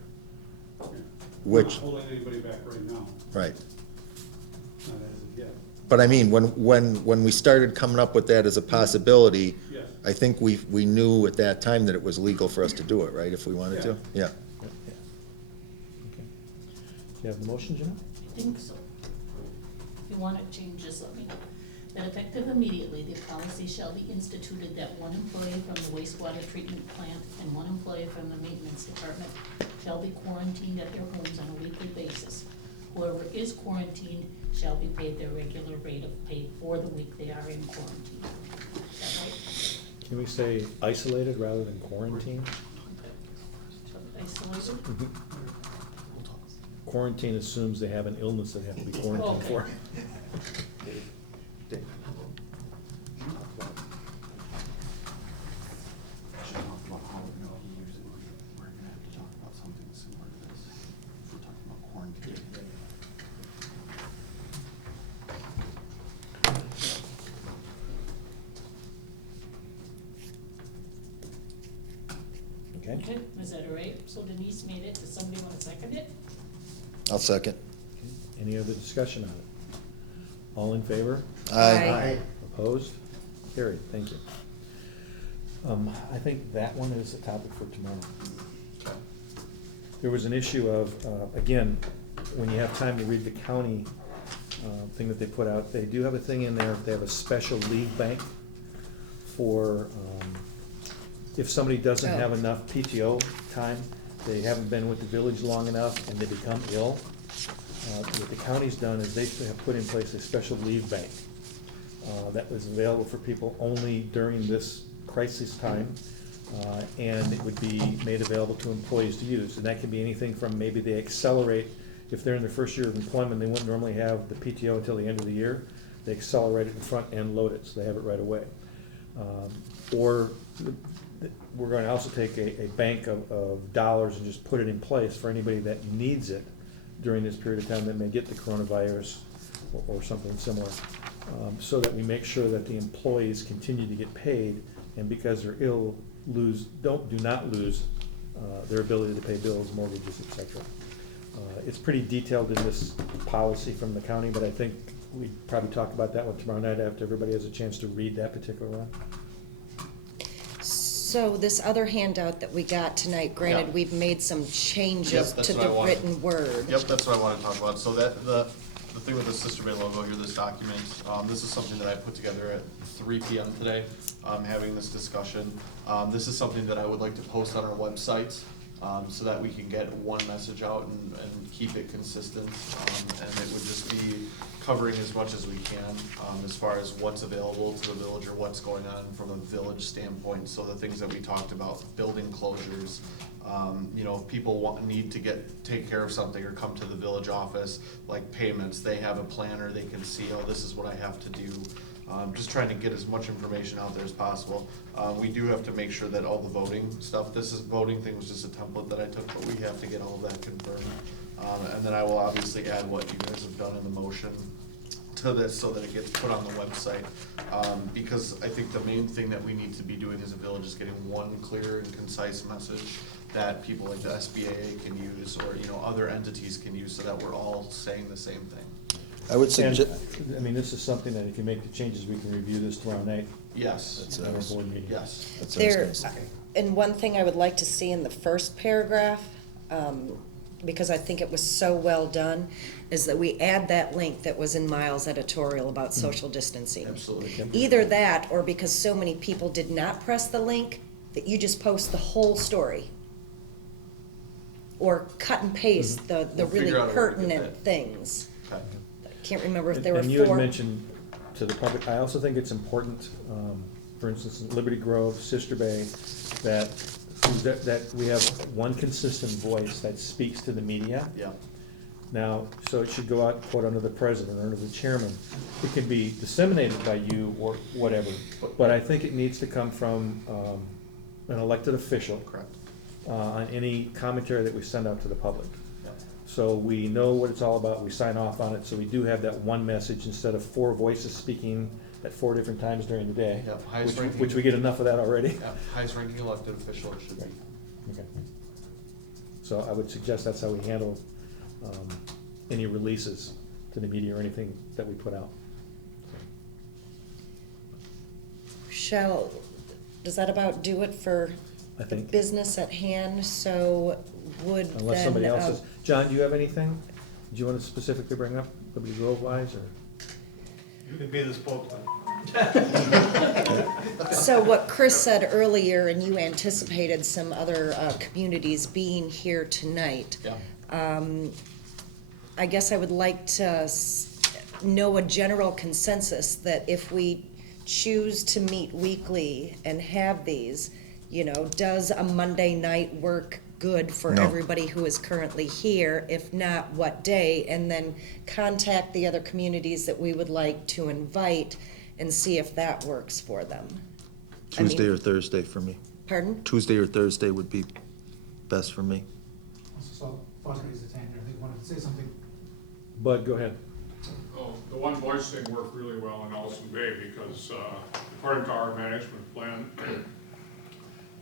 We're not which, holding anybody back right now, right. not as of yet. But I mean, when we started coming up with that as a possibility, Yes. I think we knew at that time that it was legal for us to do it, right, if we wanted to? Yeah. Okay. Do you have the motion, Jim? I think so. If you want to change, just let me know. That effective immediately, the policy shall be instituted that one employee from the wastewater treatment plant and one employee from the maintenance department shall be quarantined at their homes on a weekly basis. Whoever is quarantined shall be paid their regular rate of pay for the week they are in quarantine. Is that right? Can we say isolated rather than quarantine? Isolated? Quarantine assumes they have an illness that they have to be quarantined Okay. for. Should talk about how, usually we're gonna have to talk about something similar to this, if we're talking about quarantine. Okay? Okay, is that all right? So Denise made it. Does somebody want to second it? I'll second. Any other discussion on it? All in favor? Aye. Opposed? Carried, thank you. I think that one is a topic for tomorrow. There was an issue of, again, when you have time to read the county thing that they put out, they do have a thing in there, they have a special leave bank for, if somebody doesn't have enough PTO time, they haven't been with the village long enough, and they become ill. What the county's done is they have put in place a special leave bank that was available for people only during this crisis time, and it would be made available to employees to use. And that can be anything from maybe they accelerate, if they're in their first year of employment, they wouldn't normally have the PTO until the end of the year. They accelerate it in front and load it, so they have it right away. Or we're going to also take a bank of dollars and just put it in place for anybody that needs it during this period of time that may get the coronavirus or something similar, so that we make sure that the employees continue to get paid, and because they're ill, do not lose their ability to pay bills, mortgages, et cetera. It's pretty detailed in this policy from the county, but I think we'd probably talk about that one tomorrow night after everybody has a chance to read that particular one. So this other handout that we got tonight, granted, Yeah. we've made some changes Yep, that's to what I the wanted. written word. Yep, that's what I wanna talk about. So that, the thing with the Sister Bay logo here, this document, this is something that I put together at 3 PM today, having this discussion. This is something that I would like to post on our website, so that we can get one message out and keep it consistent. And it would just be covering as much as we can, as far as what's available to the village or what's going on from a village standpoint. So the things that we talked about, building closures, if people need to take care of something or come to the village office, like payments, they have a planner, they can see, oh, this is what I have to do. Just trying to get as much information out there as possible. We do have to make sure that all the voting stuff, voting thing was just a template that I took, but we have to get all of that confirmed. And then I will obviously add what you guys have done in the motion to this so that it gets put on the website. Because I think the main thing that we need to be doing as a village is getting one clear and concise message that people like the SBAA can use, or, other entities can use, so that we're all saying the same thing. I would And, suggest, this is something that if you make the changes, we can review this tomorrow night Yes, at our board meeting. yes. that's what I was There, gonna say. and one thing I would like to see in the first paragraph, because I think it was so well done, is that we add that link that was in Miles' editorial about social distancing. Absolutely. Either that, or because so many people did not press the link, that you just post the whole story. Or cut and paste the We'll really figure out a way to get pertinent that. things. Okay. I can't remember if there were And you had four. mentioned to the public, I also think it's important, for instance, in Liberty Grove, Sister Bay, that we have one consistent voice that speaks to the media. Yeah. Now, so it should go out, quote, under the president or under the chairman. It can be disseminated by you or whatever, but I think it needs to come from an elected official. Correct. On any commentary that we send out to the public. Yeah. So we know what it's all about, we sign off on it, so we do have that one message instead of 4 voices speaking at 4 different times during the day. Yeah, highest ranking. Which we get enough of that already. Yeah, highest ranking elected official it should be. Okay. So I would suggest that's how we handle any releases to the media or anything that we put out. Does that about do it for I the think, business at hand? So would then. unless somebody else says, John, do you have anything? Do you want to specifically bring up Liberty Grove wise, or? You can be the spokesman. So what Chris said earlier, and you anticipated some other communities being here tonight. Yeah. I guess I would like to know a general consensus that if we choose to meet weekly and have these, does a Monday night work good for No. everybody who is currently here? If not, what day? And then contact the other communities that we would like to invite and see if that works for them. Tuesday or Thursday for me. Pardon? Tuesday or Thursday would be best for me. So, Bud raised his hand here, I think he wanted to say something. Bud, go ahead. Oh, the one voice thing worked really well in Ellison Bay because according to our management plan,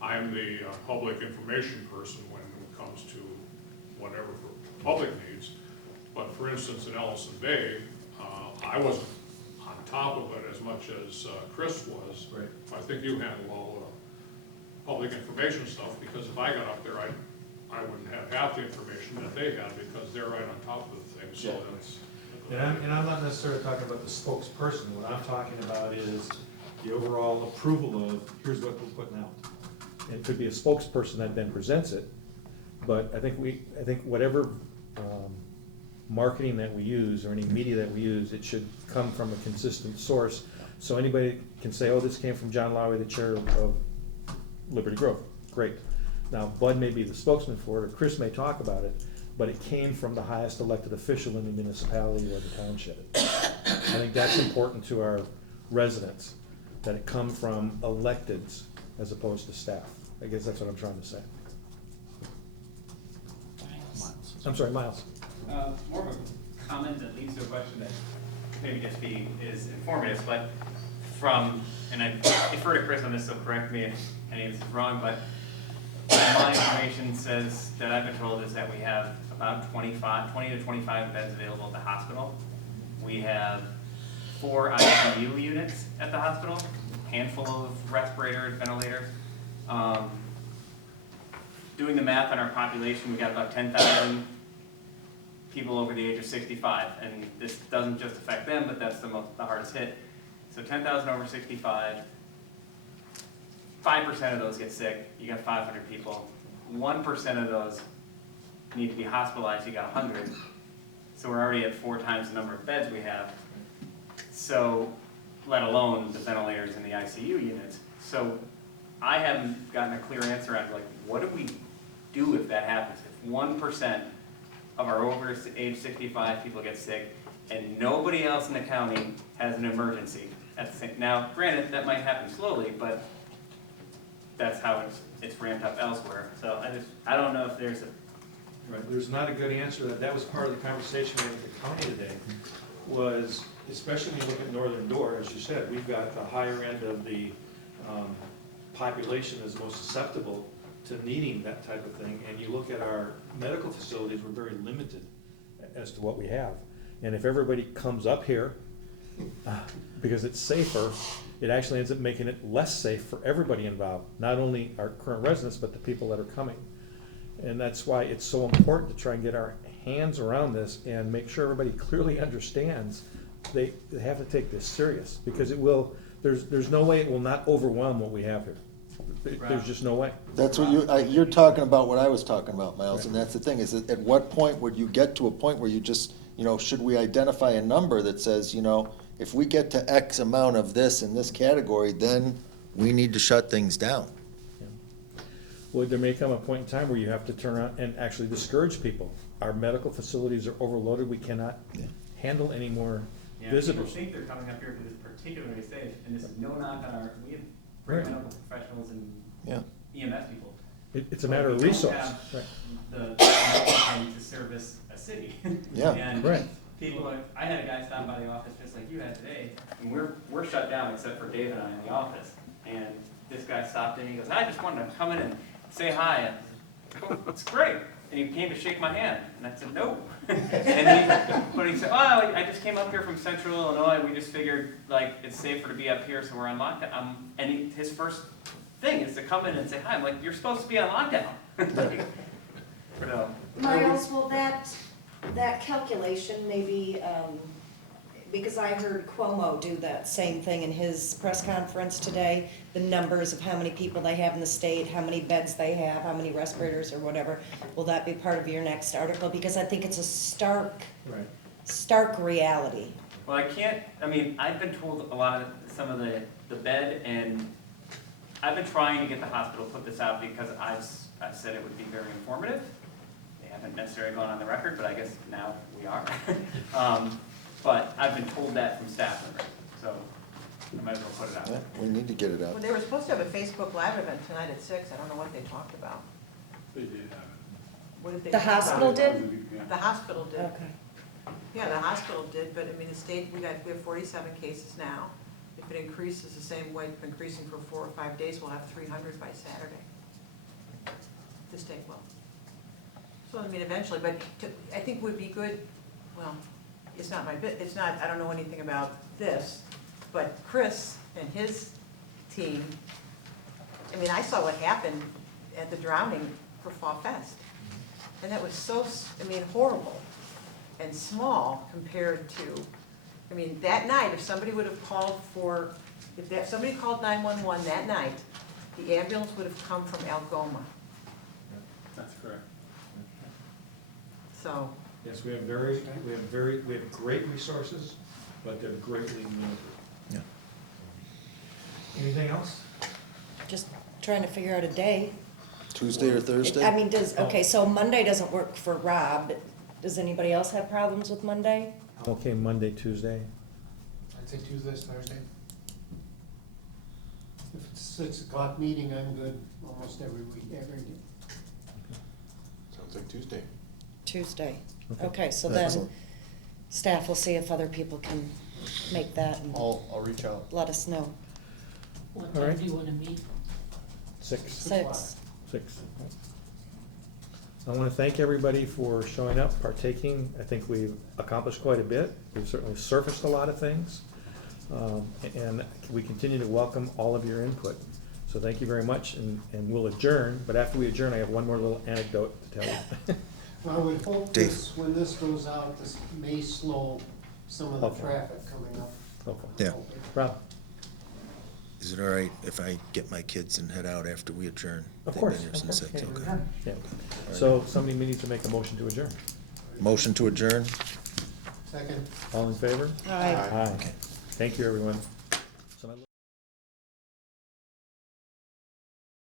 I'm the public information person when it comes to whatever for public needs. But for instance, in Ellison Bay, I wasn't on top of it as much as Chris was. Right. I think you handle all the public information stuff, because if I got up there, I wouldn't have half the information that they had, because they're right on top of the thing, so Yeah. that's. And I'm not necessarily talking about the spokesperson, what I'm talking about is the overall approval of, here's what we're putting out. It could be a spokesperson that then presents it, but I think whatever marketing that we use or any media that we use, it should come from a consistent source. So anybody can say, oh, this came from John Lowry, the chair of Liberty Grove. Great. Now, Bud may be the spokesman for it, or Chris may talk about it, but it came from the highest elected official in the municipality or the township. I think that's important to our residents, that it come from electeds as opposed to staff. I guess that's what I'm trying to say. I'm sorry, Miles. More of a comment that leads to a question that maybe gets to be is informative, but and I defer to Chris on this, so correct me if any of this is wrong, but my information says that I've been told is that we have about 20 to 25 beds available at the hospital. We have 4 ICU units at the hospital, a handful of respirators, ventilators. Doing the math on our population, we got about 10,000 people over the age of 65, and this doesn't just affect them, but that's the hardest hit. So 10,000 over 65, 5% of those get sick, you got 500 people. 1% of those need to be hospitalized, you got 100. So we're already at 4 times the number of beds we have. So, let alone the ventilators and the ICU units. So I haven't gotten a clear answer on what do we do if that happens? If 1% of our over age 65 people get sick and nobody else in the county has an emergency at the same. Now, granted, that might happen slowly, but that's how it's ramped up elsewhere. So I don't know if there's a. Right, there's not a good answer. That was part of the conversation we had with the county today, was, especially when you look at Northern Door, as you said, we've got the higher end of the population is most susceptible to needing that type of thing, and you look at our medical facilities, we're very limited As to what we have. And if everybody comes up here, because it's safer, it actually ends up making it less safe for everybody involved, not only our current residents, but the people that are coming. And that's why it's so important to try and get our hands around this and make sure everybody clearly understands they have to take this serious, because it will, there's no way it will not overwhelm what we have here. There's just no way. That's what you're talking about what I was talking about, Miles, and that's the thing, is that at what point would you get to a point where you just, should we identify a number that says, if we get to X amount of this in this category, then we need to shut things down. Well, there may come a point in time where you have to turn around and actually discourage people. Our medical facilities are overloaded, we cannot handle any more visitors. People think they're coming up here to this particular stage, and this is no knock on we have Right. great medical professionals and EMS people. It's a matter of resource. We don't have the ability to service a city. Yeah. And right. people I had a guy stop by the office just like you had today, and we're shut down except for Dave and I in the office. And this guy stopped in, he goes, I just wanted to come in and say hi. It's great. and he came to shake my hand, and I said, no. But he said, oh, I just came up here from Central Illinois, we just figured, like, it's safer to be up here, so we're on lockdown. His first thing is to come in and say, hi, I'm like, you're supposed to be on lockdown. So, Miles, will that calculation maybe, because I heard Cuomo do that same thing in his press conference today, the numbers of how many people they have in the state, how many beds they have, how many respirators or whatever, will that be part of your next article? Because I think it's a stark reality. well, I've been told a lot of, some of the bed, and I've been trying to get the hospital to put this out because I've said it would be very informative. They haven't necessarily gone on the record, but I guess now we are. But I've been told that from staff members, so I might as well put it out Yeah, there. we need to get it out. Well, they were supposed to have a Facebook Live event tonight at 6. I don't know what they talked about. They did have What did they The talk about? hospital it. did? The hospital did. Okay. Yeah, the hospital did, but I mean, the state, we have 47 cases now. If it increases the same way it's been increasing for 4 or 5 days, we'll have 300 by Saturday. The state will. So, I mean, eventually, but I think would be good, well, it's not it's not, I don't know anything about this, but Chris and his team, I mean, I saw what happened at the drowning for Fall Fest. And that was so, horrible and small compared to, that night, if somebody would have called somebody called 911 that night, the ambulance would have come from Algoma, That's correct. so. Yes, we have great resources, but they're greatly limited. Yeah. Anything else? Just trying to figure out a day. Tuesday or Thursday? I mean, so Monday doesn't work for Rob. Does anybody else have problems with Monday? Okay, Monday, Tuesday. I'd say Tuesdays, Thursday. If it's 6 o'clock meeting, I'm good almost every week, every day. Sounds like Tuesday. Tuesday. Okay. Okay, so then Excellent. staff will see if other people can make that and I'll reach out. let us know. What All time right. do you wanna meet? 6. 6. I want to thank everybody for showing up, partaking. I think we've accomplished quite a bit. We've certainly surfaced a lot of things. And we continue to welcome all of your input. So thank you very much, and we'll adjourn. But after we adjourn, I have one more little anecdote to tell you. Well, I would hope Dave. when this goes out, this may slow some of the Okay. traffic coming up. Okay. Yeah. Rob? Is it all right if I get my kids and head out after we adjourn? Of They've course. been here Of since course. 6, Yeah. okay. Yeah. So somebody needs to make a motion to adjourn. Motion to adjourn? Second. All in favor? Aye. Aye. Thank you, everyone.